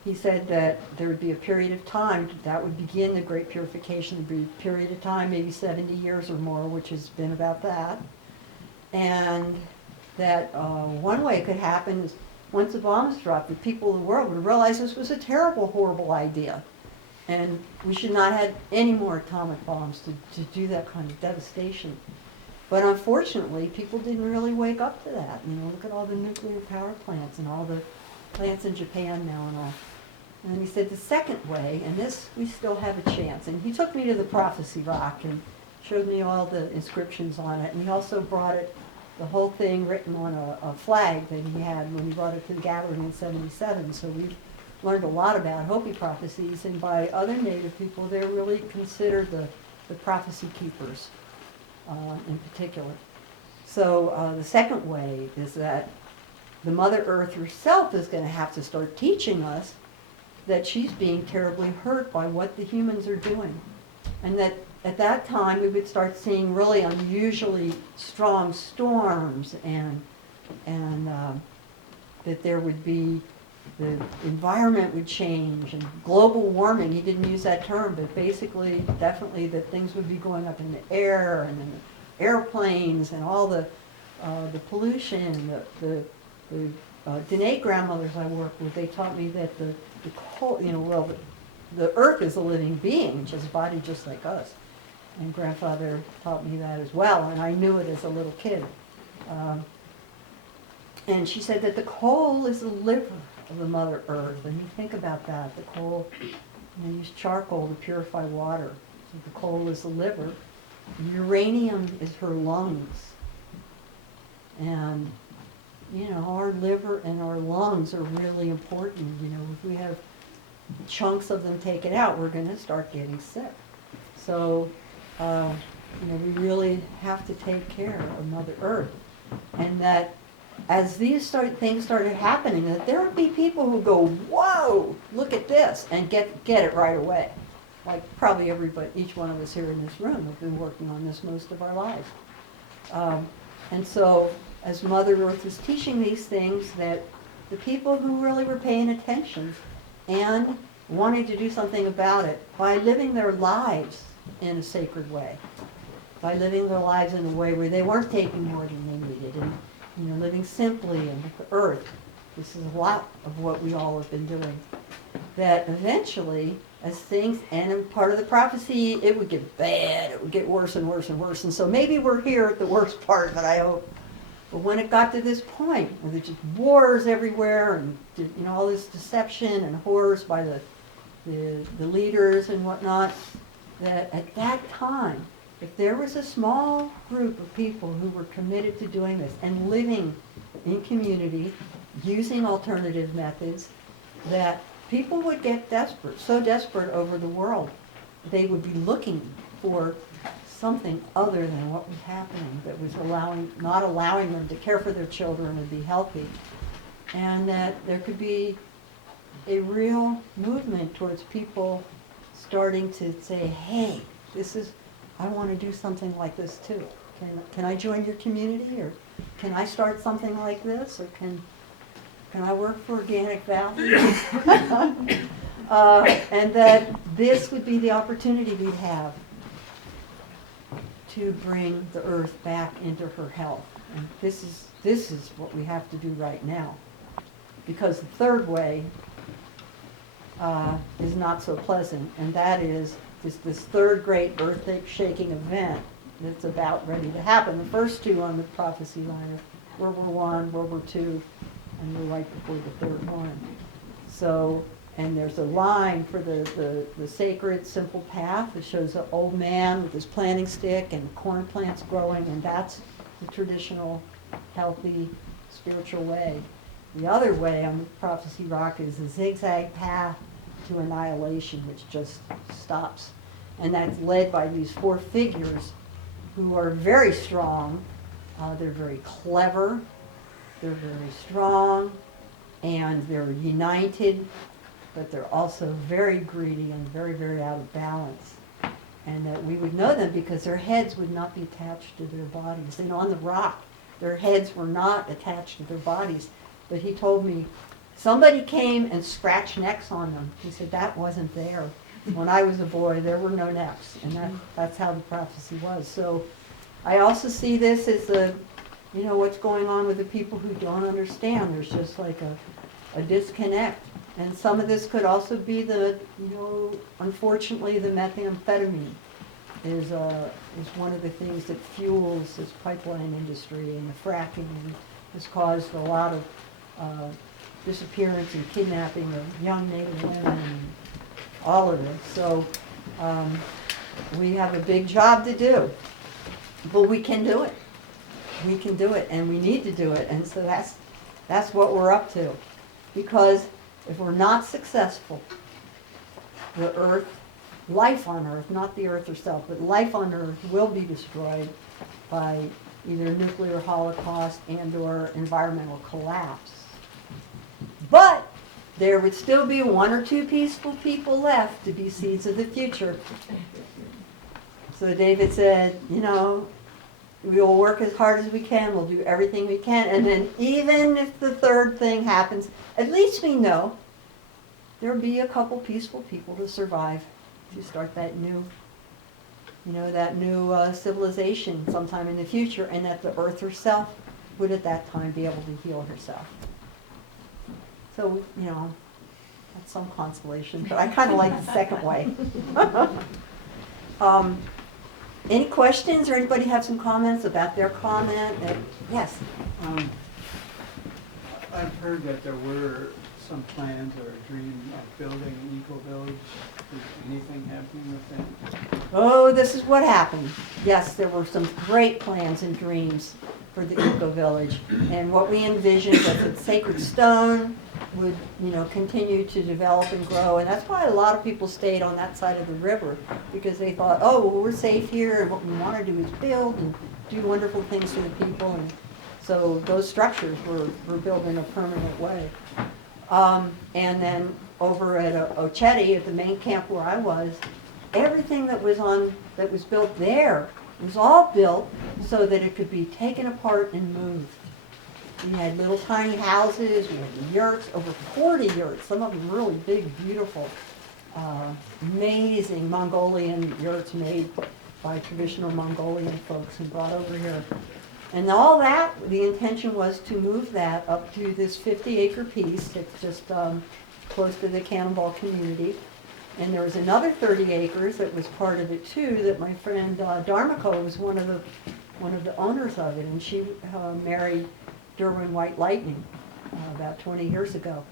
he said that there would be a period of time that would begin the Great Purification. There'd be a period of time, maybe 70 years or more, which has been about that. And that one way it could happen is once the bombs dropped, the people of the world would realize this was a terrible, horrible idea. And we should not have any more atomic bombs to do that kind of devastation. But unfortunately, people didn't really wake up to that. You know, look at all the nuclear power plants and all the plants in Japan now and all. And he said the second way, and this we still have a chance. And he took me to the Prophecy Rock and showed me all the inscriptions on it. And he also brought it, the whole thing written on a flag that he had when he brought it to the gathering in '77. So we've learned a lot about Hopi prophecies, and by other Native people, they're really considered the prophecy keepers in particular. So the second way is that the Mother Earth herself is going to have to start teaching us that she's being terribly hurt by what the humans are doing. And that at that time we would start seeing really unusually strong storms and that there would be, the environment would change and global warming. He didn't use that term, but basically definitely that things would be going up in the air and in the airplanes and all the pollution. The Dene grandmothers I worked with, they taught me that the coal, you know, well, the earth is a living being, just a body just like us. And grandfather taught me that as well, and I knew it as a little kid. And she said that the coal is the liver of the Mother Earth. And you think about that, the coal, they use charcoal to purify water. So the coal is the liver. Uranium is her lungs. And, you know, our liver and our lungs are really important. You know, if we have chunks of them taken out, we're going to start getting sick. So, you know, we really have to take care of Mother Earth. And that as these things started happening, that there would be people who go, whoa, look at this, and get it right away. Like probably everybody, each one of us here in this room have been working on this most of our lives. And so as Mother Earth was teaching these things, that the people who really were paying attention and wanting to do something about it by living their lives in a sacred way, by living their lives in a way where they weren't taking more than they needed, and, you know, living simply and with the earth. This is a lot of what we all have been doing. That eventually, as things, and in part of the prophecy, it would get bad, it would get worse and worse and worse. And so maybe we're here at the worst part of it, I hope. But when it got to this point, where there's just wars everywhere, and, you know, all this deception and horrors by the leaders and whatnot, that at that time, if there was a small group of people who were committed to doing this and living in community, using alternative methods, that people would get desperate, so desperate over the world, they would be looking for something other than what was happening, that was not allowing them to care for their children and be healthy. And that there could be a real movement towards people starting to say, hey, I want to do something like this too. Can I join your community, or can I start something like this, or can I work for Organic Valley? And that this would be the opportunity we'd have to bring the earth back into her health. And this is what we have to do right now. Because the third way is not so pleasant, and that is this third great earth-shaking event that's about ready to happen. The first two on the prophecy line are World War I, World War II, and we're right before the third one. So, and there's a line for the sacred simple path that shows an old man with his planting stick and corn plants growing, and that's the traditional, healthy, spiritual way. The other way on the Prophecy Rock is a zigzag path to annihilation, which just stops. And that's led by these 4 figures who are very strong. They're very clever. They're very strong. And they're united. but they're also very greedy and very, very out of balance. And that we would know them because their heads would not be attached to their bodies. And on the rock, their heads were not attached to their bodies. But he told me, somebody came and scratched necks on them. He said, that wasn't there. When I was a boy, there were no necks. And that's how the prophecy was. So I also see this as what's going on with the people who don't understand. There's just like a disconnect. And some of this could also be unfortunately, the methamphetamine is one of the things that fuels this pipeline industry, and the fracking, and has caused a lot of disappearance and kidnapping of young Native women and all of this. So we have a big job to do, but we can do it. We can do it, and we need to do it, and so that's what we're up to. Because if we're not successful, the earth, life on earth, not the earth herself, but life on earth will be destroyed by either nuclear holocaust and or environmental collapse. But there would still be 1 or 2 peaceful people left to be seeds of the future. So David said, we will work as hard as we can, we'll do everything we can, and then even if the third thing happens, at least we know there'll be a couple peaceful people to survive to start that new civilization sometime in the future, and that the earth herself would at that time be able to heal herself. So, that's some consolation, but I kind of like the second way. Any questions, or anybody have some comments about their comment? Yes? I've heard that there were some plans or a dream of building an eco-village. Is anything happening with that? Oh, this is what happened. Yes, there were some great plans and dreams for the eco-village. And what we envisioned was that Sacred Stone would, continue to develop and grow. And that's why a lot of people stayed on that side of the river, because they thought, oh, well, we're safe here, and what we want to do is build and do wonderful things for the people. And so those structures were built in a permanent way. And then over at Occhetti, at the main camp where I was, everything that was built there was all built so that it could be taken apart and moved. We had little tiny houses, we had yurts, over 40 yurts, some of them really big, beautiful, amazing Mongolian yurts made by traditional Mongolian folks and brought over here. And all that, the intention was to move that up to this 50-acre piece that's just close to the Cannonball community. And there was another 30 acres that was part of it too, that my friend Dharmako was one of the owners of it, and she married Derwin White Lightning about 20 years ago.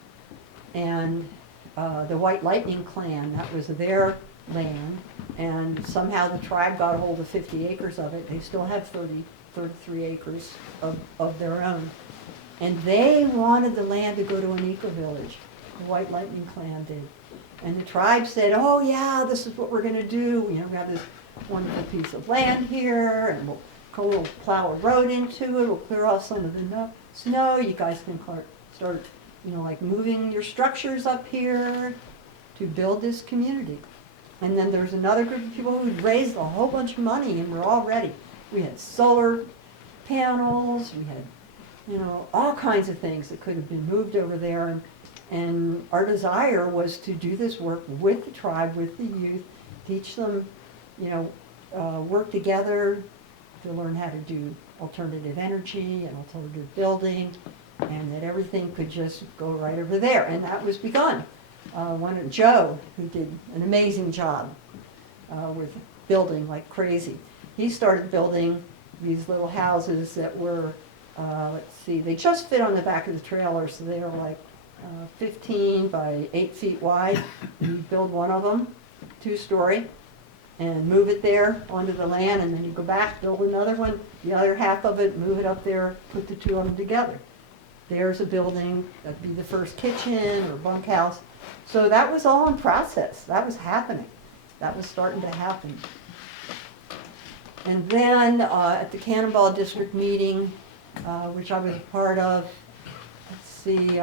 And the White Lightning clan, that was their land, and somehow the tribe got a hold of 50 acres of it. They still have 33 acres of their own. And they wanted the land to go to an eco-village. The White Lightning clan did. And the tribe said, oh yeah, this is what we're going to do. We have this wonderful piece of land here, and we'll plow a road into it. We'll clear off some of the snow. You guys can start, moving your structures up here to build this community. And then there's another group of people who'd raised a whole bunch of money, and we're all ready. We had solar panels. We had, all kinds of things that could have been moved over there. And our desire was to do this work with the tribe, with the youth, teach them, work together to learn how to do alternative energy and alternative building, and that everything could just go right over there. And that was begun. Joe, who did an amazing job with building like crazy, he started building these little houses that were, they just fit on the back of the trailer, so they were like 15 by 8 feet wide. You build one of them, 2-story, and move it there onto the land, and then you go back, build another one, the other half of it, move it up there, put the two of them together. There's a building, that'd be the first kitchen or bunkhouse. So that was all in process. That was happening. That was starting to happen. And then at the Cannonball District meeting, which I was a part of, let's see,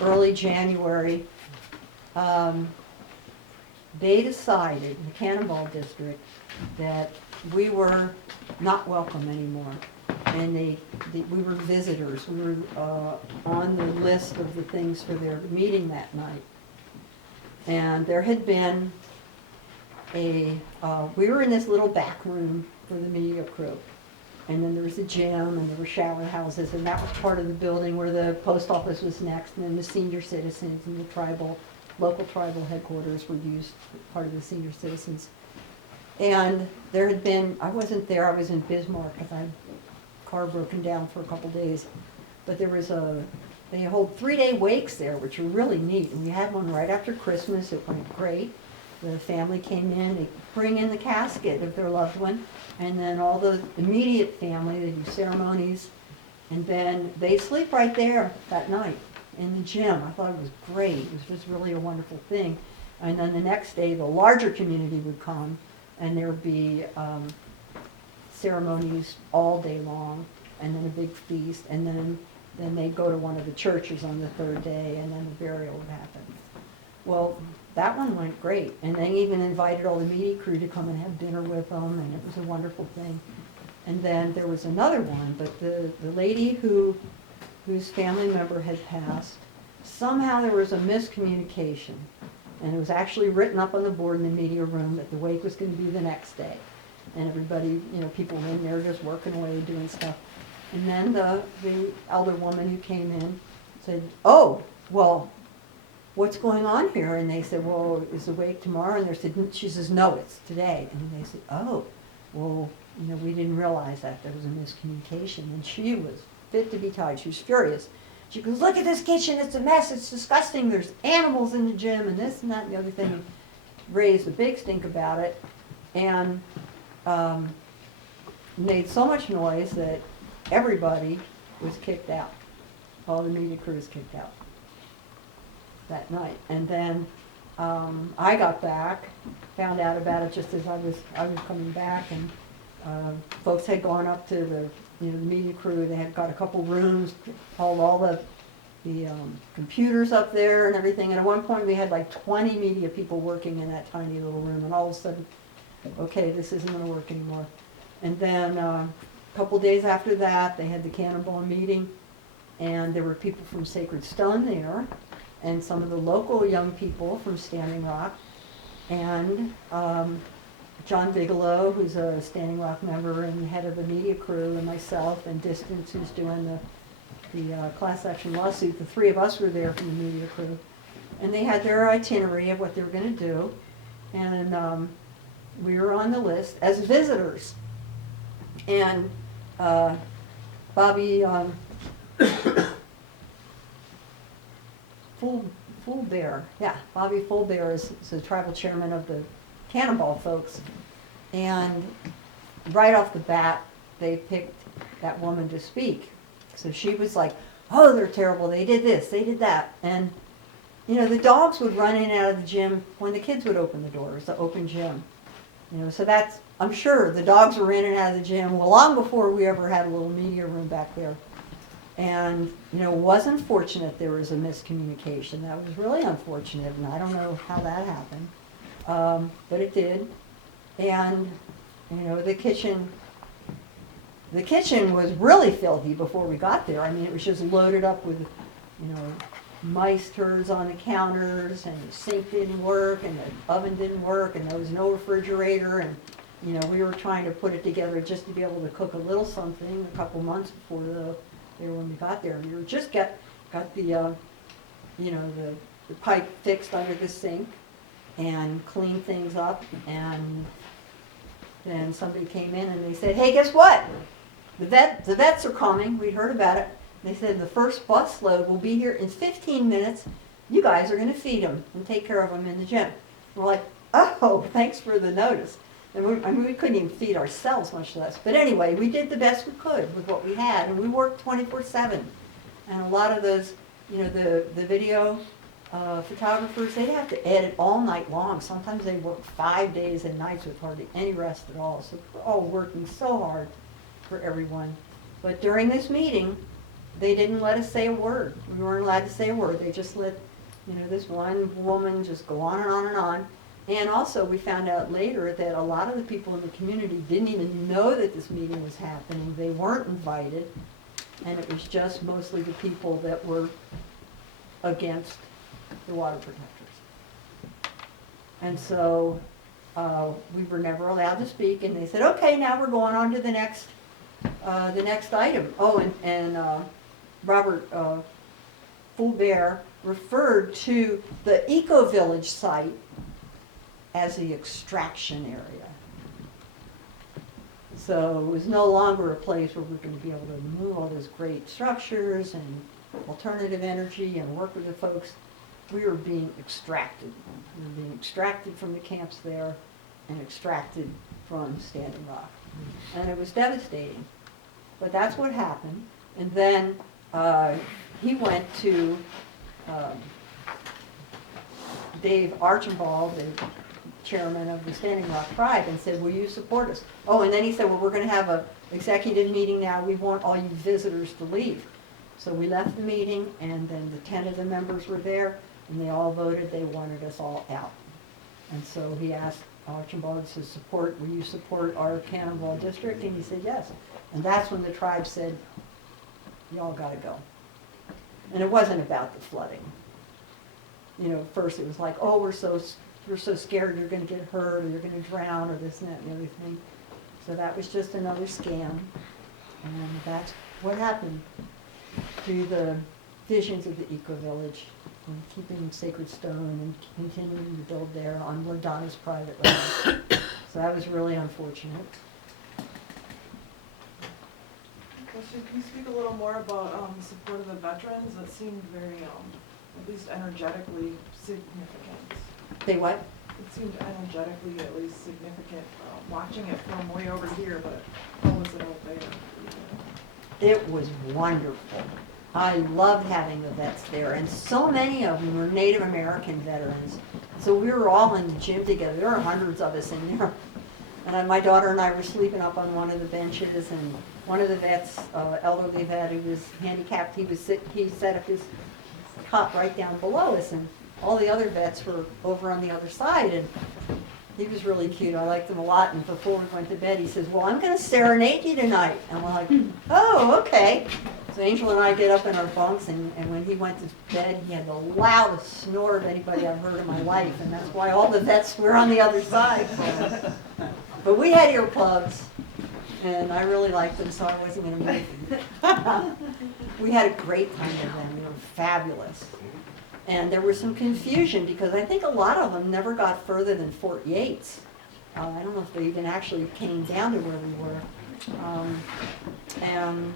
early January, they decided, the Cannonball District, that we were not welcome anymore. And we were visitors. We were on the list of the things for their meeting that night. And there had been we were in this little back room for the media crew. And then there was a gym and there were shower houses, and that was part of the building where the post office was next, and then the senior citizens and the local tribal headquarters were used, part of the senior citizens. And there had been, I wasn't there, I was in Bismarck because I had a car broken down for a couple days. But there was they hold 3-day wakes there, which are really neat. And we had one right after Christmas, it went great. The family came in, they bring in the casket of their loved one, and then all the immediate family, they do ceremonies, and then they sleep right there that night in the gym. I thought it was great. It was just really a wonderful thing. And then the next day, the larger community would come, and there would be ceremonies all day long, and then a big feast, and then they'd go to one of the churches on the third day, and then the burial would happen. Well, that one went great, and they even invited all the media crew to come and have dinner with them, and it was a wonderful thing. And then there was another one, but the lady whose family member had passed, somehow there was a miscommunication, and it was actually written up on the board in the media room that the wake was going to be the next day. And everybody, people were in there just working away, doing stuff. And then the elder woman who came in said, "Oh, well, what's going on here?" And they said, "Well, is the wake tomorrow?" And she says, "No, it's today." And they said, "Oh, well, we didn't realize that there was a miscommunication." And she was fit to be tied. She was furious. She goes, "Look at this kitchen, it's a mess, it's disgusting, there's animals in the gym," and this and that and the other thing. Raised a big stink about it, and made so much noise that everybody was kicked out. All the media crew was kicked out that night. And then I got back, found out about it just as I was coming back, and folks had gone up to the media crew. They had got a couple rooms, hauled all the computers up there and everything. And at one point we had like 20 media people working in that tiny little room, and all of a sudden, okay, this isn't going to work anymore. And then a couple days after that, they had the Cannonball meeting, and there were people from Sacred Stone there, and some of the local young people from Standing Rock, and John Bigelow, who's a Standing Rock member and head of the media crew, and myself, and Distance, who's doing the class action lawsuit. The three of us were there from the media crew, and they had their itinerary of what they were going to do, and we were on the list as visitors. And Bobby Fullbear, Bobby Fullbear is the tribal chairman of the Cannonball folks. And right off the bat, they picked that woman to speak. So she was like, "Oh, they're terrible, they did this, they did that." And, the dogs would run in and out of the gym when the kids would open the doors, the open gym. So that's, I'm sure the dogs were in and out of the gym long before we ever had a little media room back there. And, it was unfortunate there was a miscommunication. That was really unfortunate, and I don't know how that happened. But it did. And, the kitchen was really filthy before we got there. I mean, it was just loaded up with, mice turds on the counters, and the sink didn't work, and the oven didn't work, and there was no refrigerator, and we were trying to put it together just to be able to cook a little something a couple months before when we got there. We were just got the pipe fixed under the sink and cleaned things up, and then somebody came in and they said, "Hey, guess what? The vets are coming." We'd heard about it. They said the first bus load will be here in 15 minutes. You guys are going to feed them and take care of them in the gym. We're like, "Oh, thanks for the notice." And we couldn't even feed ourselves, much less. But anyway, we did the best we could with what we had, and we worked 24/7. And a lot of those, the video photographers, they'd have to edit all night long. Sometimes they worked 5 days and nights with hardly any rest at all. So we're all working so hard for everyone. But during this meeting, they didn't let us say a word. We weren't allowed to say a word. They just let, this one woman just go on and on and on. And also, we found out later that a lot of the people in the community didn't even know that this meeting was happening. They weren't invited, and it was just mostly the people that were against the water protectors. And so we were never allowed to speak, and they said, okay, now we're going on to the next item. Oh, and Robert Fulbert referred to the eco-village site as the extraction area. So it was no longer a place where we're going to be able to move all those great structures and alternative energy and work with the folks. We were being extracted. We were being extracted from the camps there and extracted from Standing Rock. And it was devastating. But that's what happened. And then he went to Dave Archibald, the chairman of the Standing Rock Tribe, and said, will you support us? Oh, and then he said, well, we're going to have an executive meeting now. We want all you visitors to leave. So we left the meeting, and then the 10 of the members were there, and they all voted they wanted us all out. And so he asked Archibald to support, will you support our Cannonball district? And he said yes. And that's when the tribe said, y'all got to go. And it wasn't about the flooding. First it was like, oh, we're so scared you're going to get hurt or you're going to drown or this and that and everything. So that was just another scam. And that's what happened through the visions of the eco-village and keeping Sacred Stone and continuing to build there on Ladonna's private land. So that was really unfortunate. Question, can you speak a little more about the support of the veterans? That seemed very, at least energetically significant. They what? It seemed energetically at least significant, watching it from way over here, but how was it out there? It was wonderful. I loved having the vets there, and so many of them were Native American veterans. So we were all in the gym together. There were hundreds of us in there. And my daughter and I were sleeping up on one of the benches, and one of the vets, elderly vet who was handicapped, he set up his cot right down below us, and all the other vets were over on the other side, and he was really cute. I liked him a lot, and before we went to bed, he says, well, I'm going to serenade you tonight. And we're like, oh, okay. So Angel and I get up in our bunks, and when he went to bed, he had the loudest snore of anybody I've heard in my life, and that's why all the vets were on the other side. But we had earplugs, and I really liked them, so I wasn't going to move. We had a great time with them. They were fabulous. And there was some confusion because I think a lot of them never got further than Fort Yates. I don't know if they even actually came down to where we were. And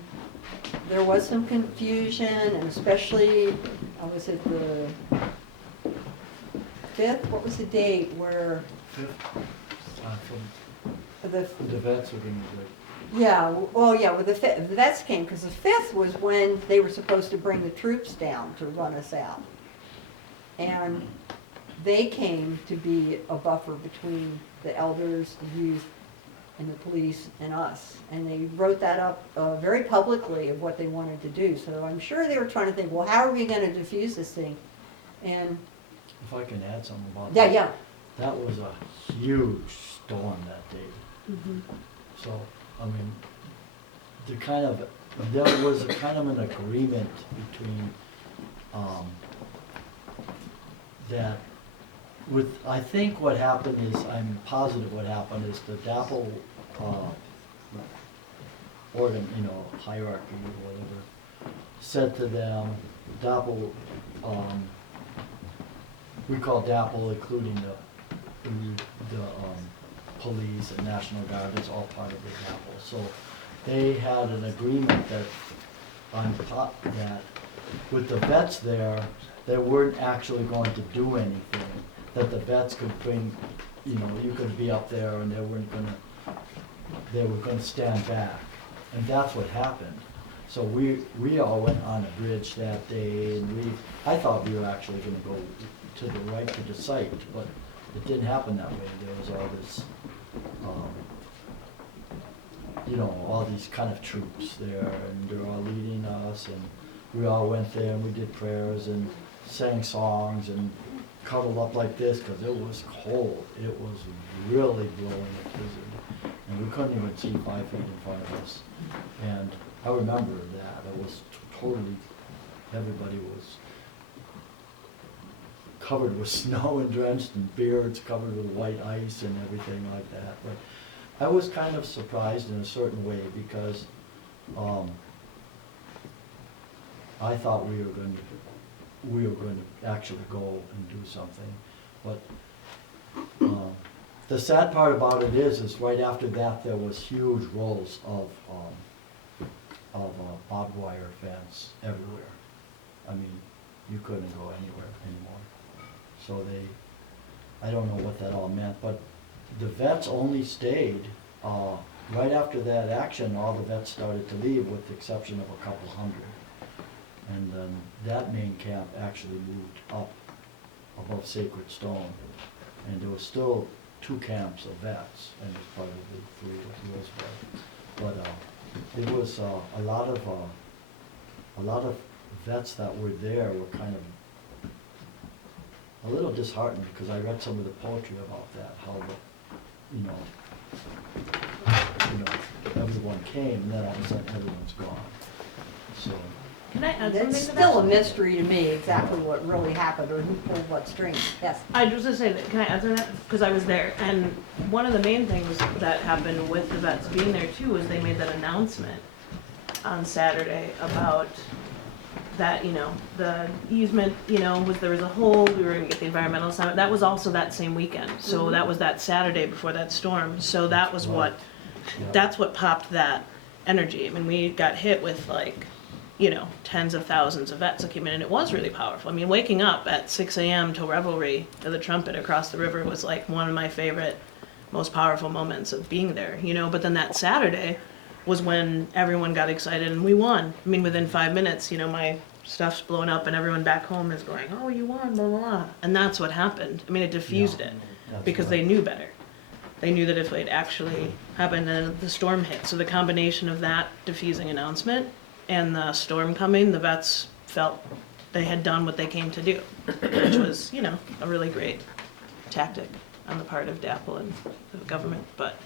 there was some confusion, and especially, I was at the 5th, what was the date where? 5th, the vets are going to be Yeah, well, the vets came, because the 5th was when they were supposed to bring the troops down to run us out. And they came to be a buffer between the elders, the youth, and the police and us. And they wrote that up very publicly of what they wanted to do. So I'm sure they were trying to think, well, how are we going to diffuse this thing? And If I can add something about yeah, that. yeah. That was a huge storm that day. Mm-hmm. So, I mean, there was a kind of an agreement between, that I think what happened is, I'm positive what happened is the DAPL, organ, hierarchy or whatever, said to them, DAPL, we call DAPL, including the police and National Guard, it's all part of the DAPL. So they had an agreement that with the vets there, they weren't actually going to do anything. That the vets could bring, you could be up there and they were going to stand back. And that's what happened. So we all went on a bridge that day, and I thought we were actually going to go to the right to the site, but it didn't happen that way. There was all this you know, all these kind of troops there, and they're all leading us, and we all went there and we did prayers and sang songs and cuddled up like this, because it was cold. It was really blowing a blizzard, and we couldn't even see 5 feet in front of us. And I remember that. It was totally, everybody was covered with snow and drenched, and beards covered with white ice and everything like that. But I was kind of surprised in a certain way, because I thought we were going to actually go and do something. But the sad part about it is right after that there was huge rolls of barbed wire fence everywhere. I mean, you couldn't go anywhere anymore. So I don't know what that all meant, but the vets only stayed, right after that action, all the vets started to leave with the exception of a couple hundred. And then that main camp actually moved up above Sacred Stone. And there was still 2 camps of vets, and there's probably 3 at Rosebud. But it was a lot of vets that were there were kind of a little disheartened, because I read some of the poetry about that, how everyone came, and then all of a sudden everyone's gone. So. Can I add something It's to still a that? mystery to me exactly what really happened or who pulled what strings. Yes. I just want to say that, can I add something to that? Because I was there, and one of the main things that happened with the vets being there too was they made that announcement on Saturday about that, the easement, there was a hole, we were gonna get the environmental summit. That was also that same weekend. So that was that Saturday before that storm. So that was that's what popped that energy. I mean, we got hit with tens of thousands of vets that came in, and it was really powerful. I mean, waking up at 6 a.m. to revelry to the trumpet across the river was like one of my favorite, most powerful moments of being there, But then that Saturday was when everyone got excited and we won. I mean, within 5 minutes, my stuff's blown up and everyone back home is going, oh, you won, blah, blah, blah. And that's what happened. I mean, it diffused it because they knew better. They knew that if it actually happened, then the storm hit. So the combination of that diffusing announcement and the storm coming, the vets felt they had done what they came to do, which was, a really great tactic on the part of DAPL and the government. But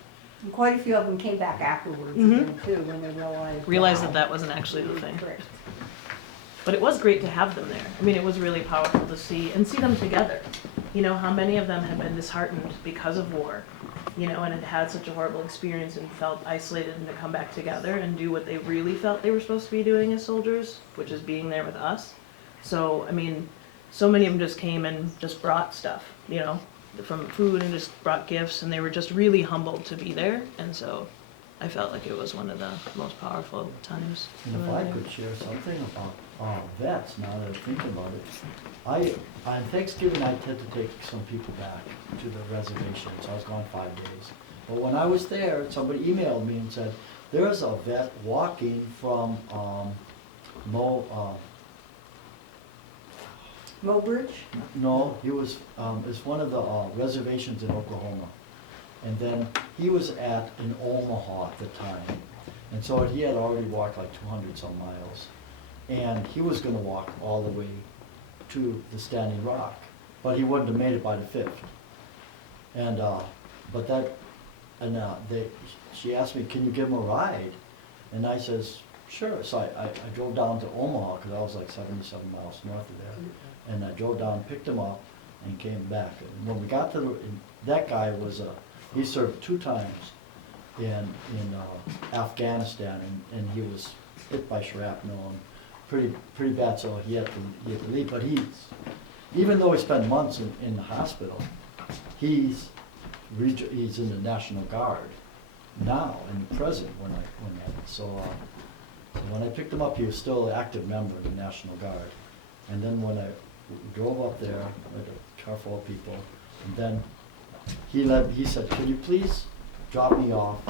And quite a few of them came back afterwards Mhm. again, too, when they realized wow. that that wasn't actually the thing. Correct. But it was great to have them there. I mean, it was really powerful to see them together. How many of them had been disheartened because of war, and had had such a horrible experience and felt isolated, and to come back together and do what they really felt they were supposed to be doing as soldiers, which is being there with us. So, I mean, so many of them just came and just brought stuff, from food, and just brought gifts, and they were just really humbled to be there. And so I felt like it was one of the most powerful times. And if I could share something about vets, now that I'm thinking about it. On Thanksgiving, I tend to take some people back to the reservation, so I was gone 5 days. But when I was there, somebody emailed me and said, there's a vet walking from Mobridge? No, he was, it's one of the reservations in Oklahoma. And then he was in Omaha at the time. And so he had already walked like 200 some miles. And he was gonna walk all the way to the Standing Rock, but he wouldn't have made it by the 5th. And, she asked me, can you give him a ride? And I says, sure. So I drove down to Omaha, because I was like 77 miles north of there. And I drove down, picked him up, and came back. And when we got to that guy was, he served 2 times in Afghanistan, and he was hit by shrapnel and pretty bad, so he had to leave. But even though he spent months in the hospital, he's in the National Guard now, in the present. So when I picked him up, he was still an active member of the National Guard. And then when I drove up there with a car full of people, and then he said, can you please drop me off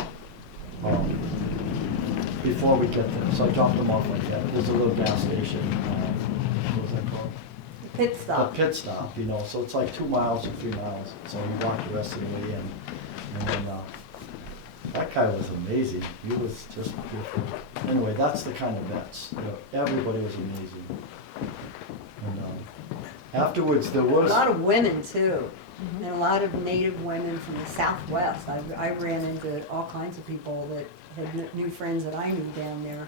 before we get there? So I dropped him off like that. There's a little gas station, what was that called? Pit stop. A pit stop, so it's like 2 miles or 3 miles. So we walked the rest of the way in. And then That guy was amazing. He was just beautiful. Anyway, that's the kind of vets. You know, everybody was amazing. And afterwards, there A was. lot of women too, and a lot of native women from the Southwest. I ran into all kinds of people that had new friends that I knew down there.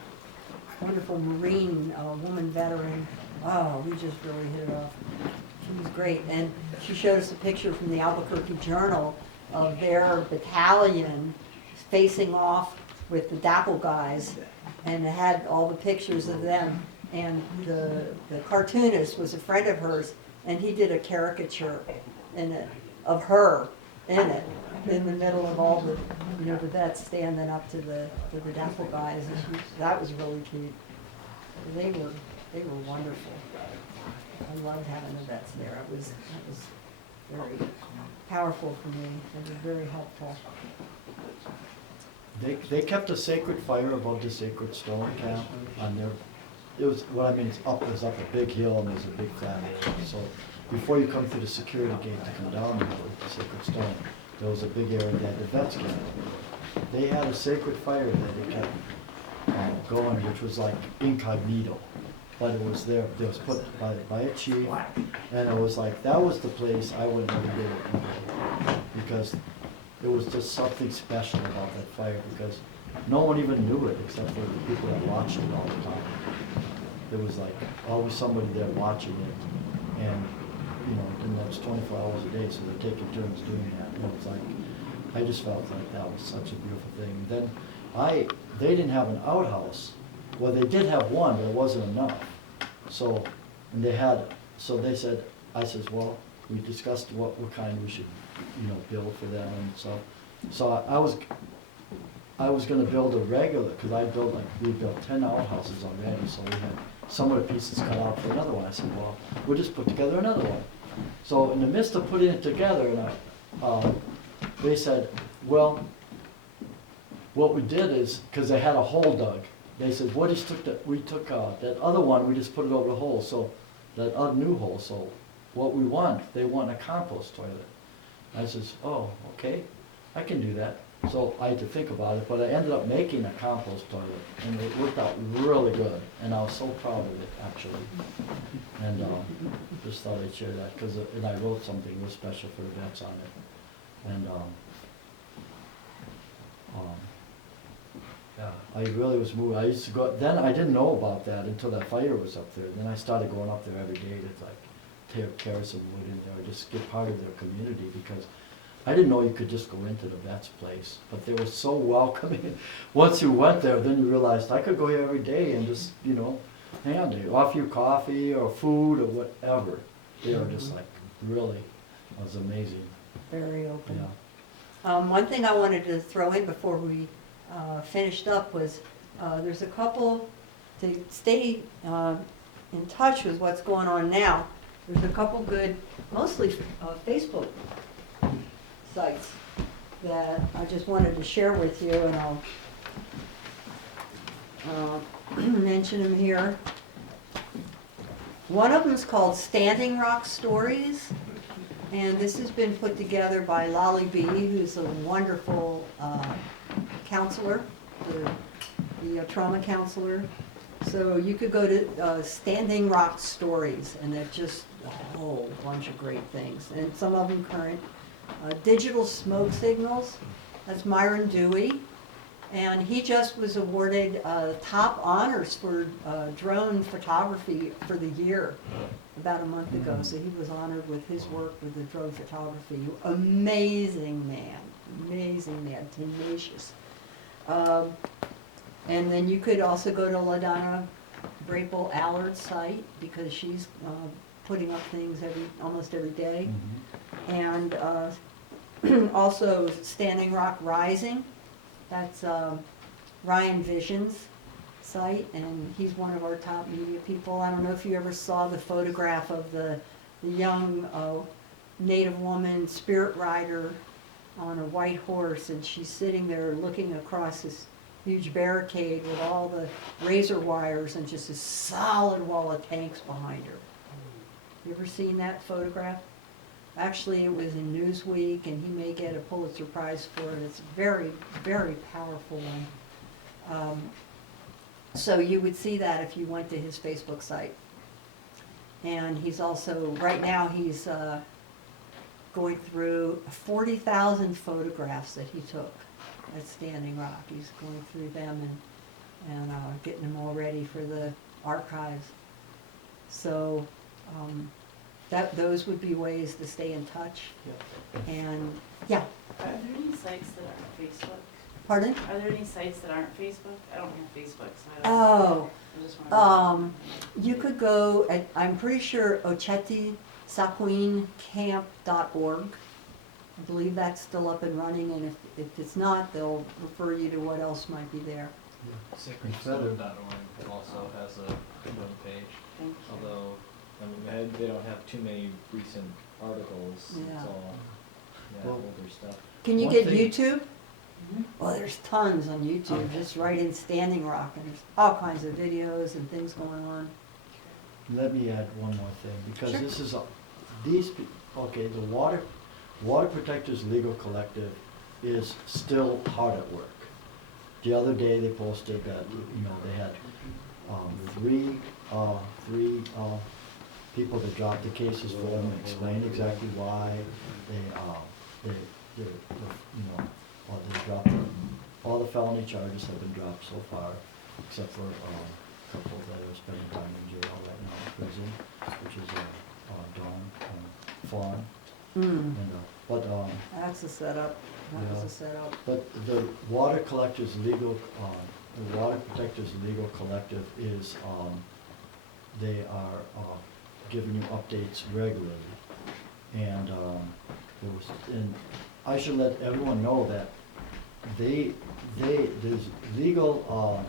Wonderful Marine woman veteran. Oh, we just really hit it off. She was great, and she showed us a picture from the Albuquerque Journal of their battalion facing off with the DAPL guys, and it had all the pictures of them. And the cartoonist was a friend of hers, and he did a caricature in it of her in it, in the middle of all the, you know, the vets standing up to the DAPL guys, and that was really cute. They were wonderful. I loved having the vets there. That was very powerful for me. It was very helpful. They kept a sacred fire above the sacred stone camp on their, it was, what I mean, it's up a big hill and there's a big flat area. So before you come through the security gate to come down the sacred stone, there was a big area that the vets kept. They had a sacred fire that they kept going, which was like incognito. But it was there, it was put by a chief, and it was like, that was the place I would never get it. Because it was just something special about that fire, because no one even knew it except for the people that watched it all the time. There was like always somebody there watching it, and you know, and that's 24 hours a day, so they're taking turns doing that. And it's like, I just felt like that was such a beautiful thing. Then they didn't have an outhouse. Well, they did have one, but it wasn't enough. So, and they had, so they said, I says, well, we discussed what kind we should, you know, build for them and stuff. So I was gonna build a regular, cause we built 10 outhouses already, so we had some of the pieces cut out for another one. I said, well, we'll just put together another one. So in the midst of putting it together, and they said, well, what we did is, cause they had a hole dug, they said, we took that other one, we just put it over the hole, so, that other new hole, so what we want, they want a compost toilet. I says, oh, okay, I can do that. So I had to think about it, but I ended up making a compost toilet, and it worked out really good, and I was so proud of it, actually. And just thought I'd share that, and I wrote something real special for the vets on it. And yeah, I really was moved. I used to go, then I didn't know about that until that fire was up there. Then I started going up there every day to like carry some wood in there, just get part of their community, because I didn't know you could just go into the vet's place, but they were so welcoming. Once you went there, then you realized I could go here every day and just, you know, they offer you coffee or food or whatever. They were just like, really, it was amazing. Very open. Yeah. One thing I wanted to throw in before we finished up was there's a couple, to stay in touch with what's going on now, there's a couple good, mostly Facebook sites that I just wanted to share with you, and I'll mention them here. One of them is called Standing Rock Stories, and this has been put together by Lolly B., who's a wonderful counselor, the trauma counselor. So you could go to Standing Rock Stories, and they're just a whole bunch of great things, and some of them current. Digital Smoke Signals, that's Myron Dewey, and he just was awarded top honors for drone photography for the year about a month ago. So he was honored with his work with the drone photography. Amazing man, tenacious. And then you could also go to LaDonna Brapel Allard's site, because she's putting up things almost every day. And also Standing Rock Rising, that's Ryan Vision's site, and he's one of our top media people. I don't know if you ever saw the photograph of the young Native woman spirit rider on a white horse, and she's sitting there looking across this huge barricade with all the razor wires and just a solid wall of tanks behind her. You ever seen that photograph? Actually, it was in Newsweek, and he may get a Pulitzer Prize for it. It's a very, very powerful one. So you would see that if you went to his Facebook site. And he's also, right now, he's going through 40,000 photographs that he took at Standing Rock. He's going through them and getting them all ready for the archives. So those would be ways to stay in touch. And, yeah, Are there any sites that aren't Facebook? pardon? Are there any sites that aren't Facebook? I don't have Facebook, so I don't. Oh, I just wondering. you could go, I'm pretty sure OchetySaquinCamp.org. I believe that's still up and running, and if it's not, they'll refer you to what else might be there. SacredStone.org also has a web page, Thank you. although, I mean, they don't have too many recent articles, Yeah. it's all, Well, older stuff. Can you One get thing- YouTube? Mhm. Well, there's tons on YouTube, just right in Standing Rock, and there's all kinds of videos and things going on. Let me add one more thing, because Sure. this is, okay, the Water Protectors Legal Collective is still hard at work. The other day, they posted that, they had three people that dropped the cases for them, and explained exactly why they dropped them. All the felony charges have been dropped so far, except for a couple that are spending time in jail right now in prison, which is Dawn Fawn. Hmm, that's a setup, that was Yeah. a setup. But the Water Protectors Legal Collective is, they are giving you updates regularly. And and I should let everyone know that there's legal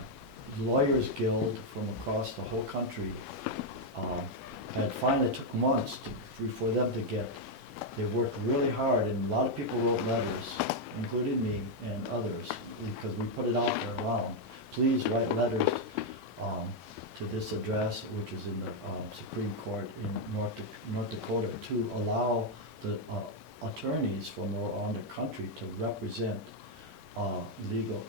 lawyers guild from across the whole country. Had finally took months for them to get. They worked really hard, and a lot of people wrote letters, including me and others, because we put it out there around. Please write letters to this address, which is in the Supreme Court in North Dakota, to allow the attorneys from around the country to represent legal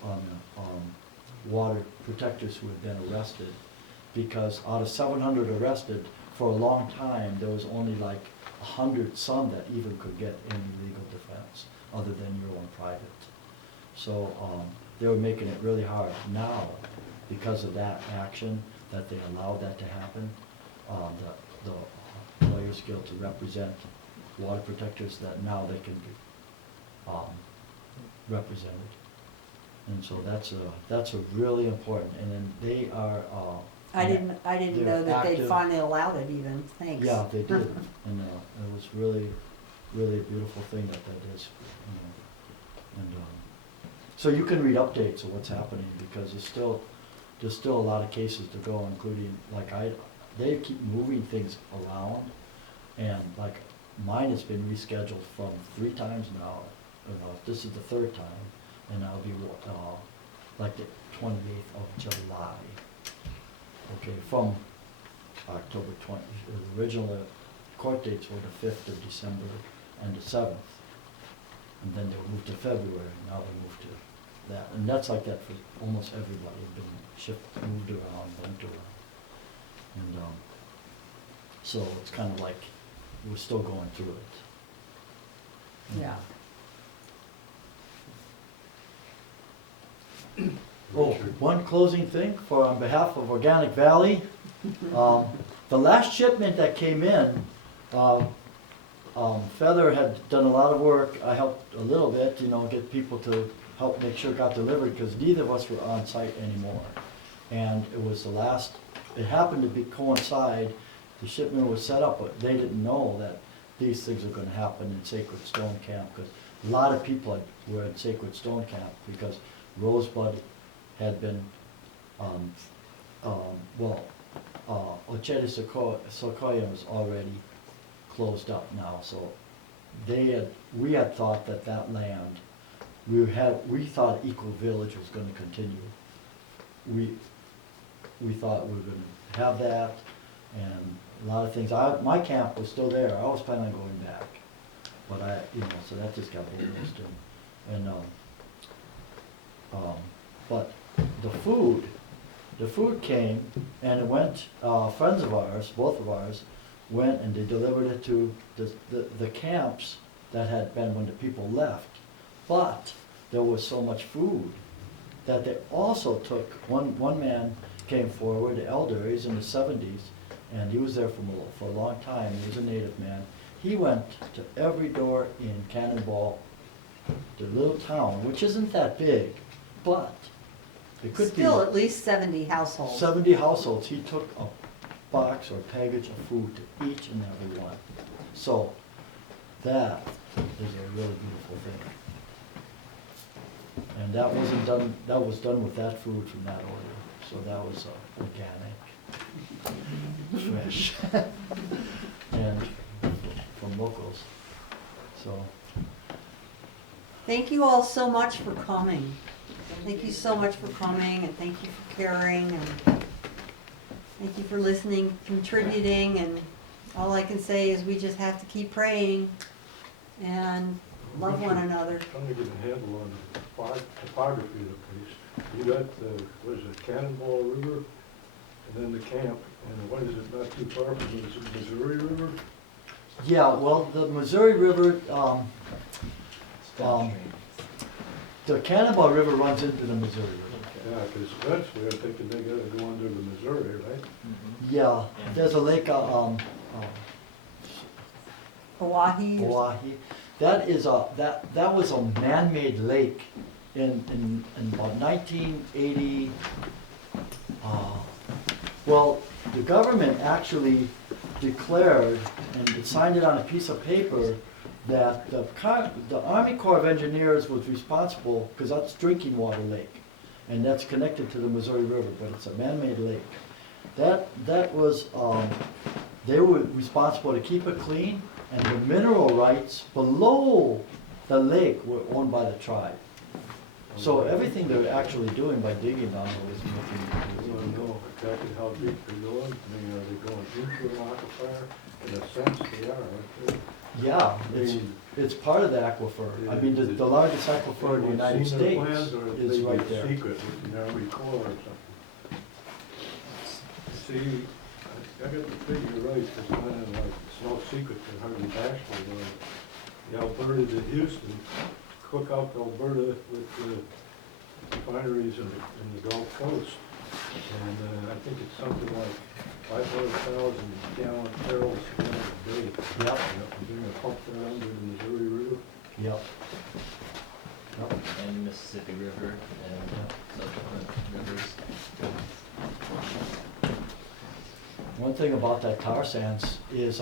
water protectors who have been arrested. Because out of 700 arrested, for a long time, there was only like 100 some that even could get any legal defense other than your own private. So they were making it really hard. Now, because of that action, that they allowed that to happen, the Lawyers Guild to represent water protectors, that now they can be represented. And so that's a really important, and then they are, I didn't they're know that they'd active. finally allowed it even, thanks. Yeah, they did, and it was really, really a beautiful thing that is, and so you can read updates of what's happening, because there's still a lot of cases to go, including, they keep moving things around, and like, mine has been rescheduled from 3 times now, this is the 3rd time, and that'll be, like the 28th of July. Okay, from October 20, the original court dates were the 5th of December and the 7th. And then they moved to February, now they moved to that. And that's like that for almost everybody, been moved around, bumped around. And so it's kind of like we're still going through it. Yeah. Oh, one closing thing on behalf of Organic Valley. The last shipment that came in, Feather had done a lot of work. I helped a little bit, get people to help make sure it got delivered, because neither of us were on site anymore. And it was it happened to coincide, the shipment was set up, but they didn't know that these things are gonna happen in Sacred Stone Camp, because a lot of people were at Sacred Stone Camp, because Rosebud had been, Ocheti Sequoia was already closed up now, so we had thought that land, we thought Eco Village was gonna continue. We thought we were gonna have that, and a lot of things, my camp was still there, I was planning on going back. But so that just got bulldozed and, but the food came and it went, friends of ours, both of ours, went and they delivered it to the camps that had been when the people left. But there was so much food that they also took, one man came forward, the elder, he's in the 70s, and he was there for a long time, he was a native man. He went to every door in Cannonball, the little town, which isn't that big, but it could be Still at least 70 households. 70 households. He took a box or package of food to each and every one. So that is a really beautiful thing. And that wasn't done, that was done with that food from that order. So that was organic, fresh, and from locals. So, Thank you all so much for coming. Thank you so much for coming, and thank you for caring, and thank you for listening, contributing, and all I can say is we just have to keep praying and love one another. Trying to get a handle on the topography of the place. You got what is it, Cannonball River, and then the camp, and what is it, not too far from it, is it Missouri River? yeah, well, the Missouri River, the Cannonball River runs into the Missouri River. Yeah, because eventually I'm thinking they gotta go under the Missouri, right? Yeah, there's a lake, Hawaii. Oahe. That is that was a man-made lake in about 1980. Well, the government actually declared and signed it on a piece of paper that the Army Corps of Engineers was responsible, because that's drinking water lake, and that's connected to the Missouri River, but it's a man-made lake. That was, they were responsible to keep it clean, and the mineral rights below the lake were owned by the tribe. So everything they're actually doing by digging down there is I making. want to know exactly how deep they're going. I mean, are they going into an aquifer? In a sense, they are, aren't they? Yeah, I mean, it's part of the aquifer. I mean, the largest aquifer in the United seen their States plans, or is they right get there. secret with the Army Corps or something? See, I got the figure right, because it's no secret, they're hardly bashful. The Alberta to Houston, hook up Alberta with the refineries in the Gulf Coast. And I think it's something like 500,000 gallon barrels a day. Yep. And they're gonna pump that under the Missouri River. Yep. Yep. And Mississippi River and subsequent rivers. One thing about that tar sands is,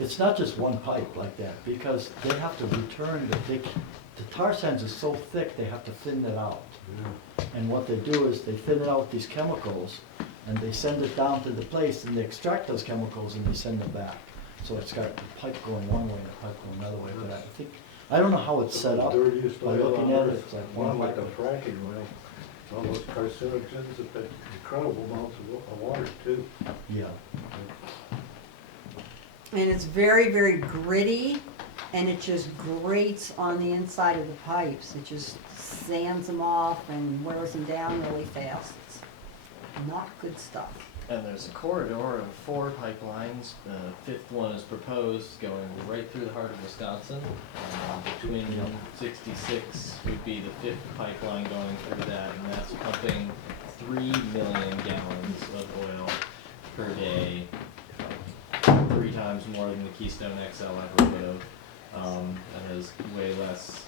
it's not just one pipe like that, because they have to return the tar sands is so thick, they have to thin it out. Yeah. And what they do is they thin it out with these chemicals, and they send it down to the place, and they extract those chemicals and they send them back. So it's got a pipe going one way and a pipe going another way, but I don't know how it's set up. The dirtiest By oil looking on at it, earth. it's like One one like a pipe. fracking well. All those carcinogens, that incredible amounts of water too. Yeah. And it's very, very gritty, and it just grates on the inside of the pipes. It just sands them off and wears them down really fast. It's not good stuff. And there's a corridor of 4 pipelines. The 5th one is proposed going right through the heart of Wisconsin. Between 66 would be the 5th pipeline going through that, and that's pumping 3 million gallons of oil per day, 3 times more than the Keystone XL ever would have. That has way less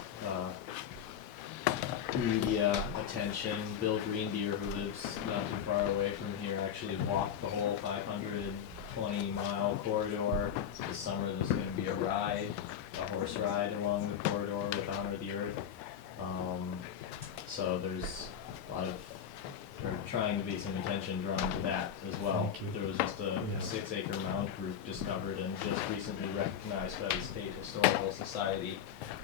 media attention. Bill Greendeer, who lives not too far away from here, actually walked the whole 520-mile corridor. This summer there's going to be a ride, a horse ride along the corridor with Honor the Earth. So there's a lot of, we're trying to be some attention drawn to that as well. Thank you. There was just a 6-acre mound group discovered and just recently recognized by the State Historical Society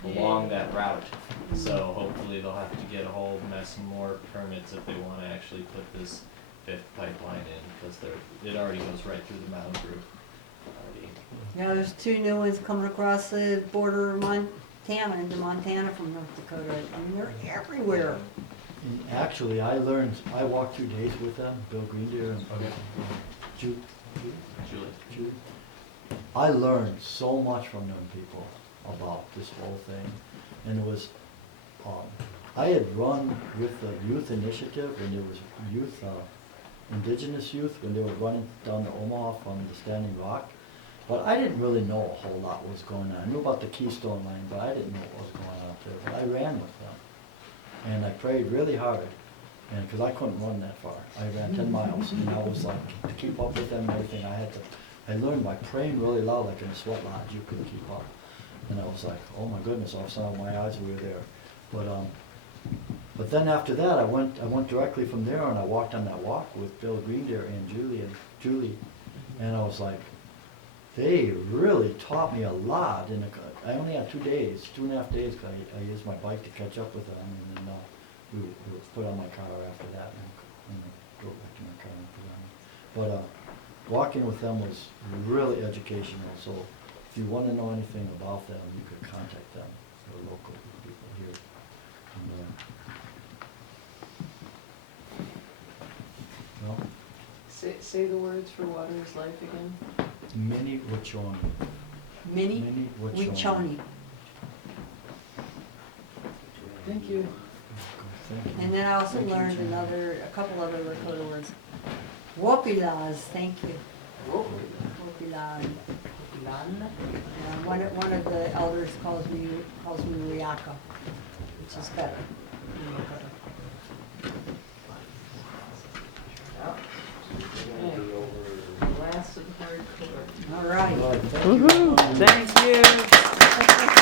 along that route. So hopefully they'll have to get a hold and have some more permits if they want to actually put this 5th pipeline in, because it already goes right through the mound group already. Yeah, there's 2 new ones coming across the border of Montana, into Montana from North Dakota. I mean, they're everywhere. And actually, I walked 2 days with them, Bill Greendeer and Julie. Julie. I learned so much from them people about this whole thing. And it was, I had run with the youth initiative when there was youth, indigenous youth, when they were running down to Omaha from the Standing Rock. But I didn't really know a whole lot what was going on. I knew about the Keystone Line, but I didn't know what was going on up there. But I ran with them. And I prayed really hard, and because I couldn't run that far. I ran 10 miles, and I was like, to keep up with them and everything, I learned by praying really loud, like in a sweat lodge, you couldn't keep up. And I was like, oh my goodness, all of a sudden my eyes were there. But then after that, I went directly from there, and I walked on that walk with Bill Greendeer and Julie, and I was like, they really taught me a lot. I only had 2.5 days, because I used my bike to catch up with them, and then we put on my car after that and drove back to my car and put on. But walking with them was really educational. So if you want to know anything about them, you could contact them. They're local people here. And, well, Say the words for Water is Life again. Minnie Wachoni. Minnie Wachoni. Thank you. Thank you. And then I also Thank you, learned Jen. a couple other Lakota words. Wopilas, thank you. Wopilan. And one of the elders calls me Riaka, which is better. Last of the hardcore. All right. All right, thank you. Thank you.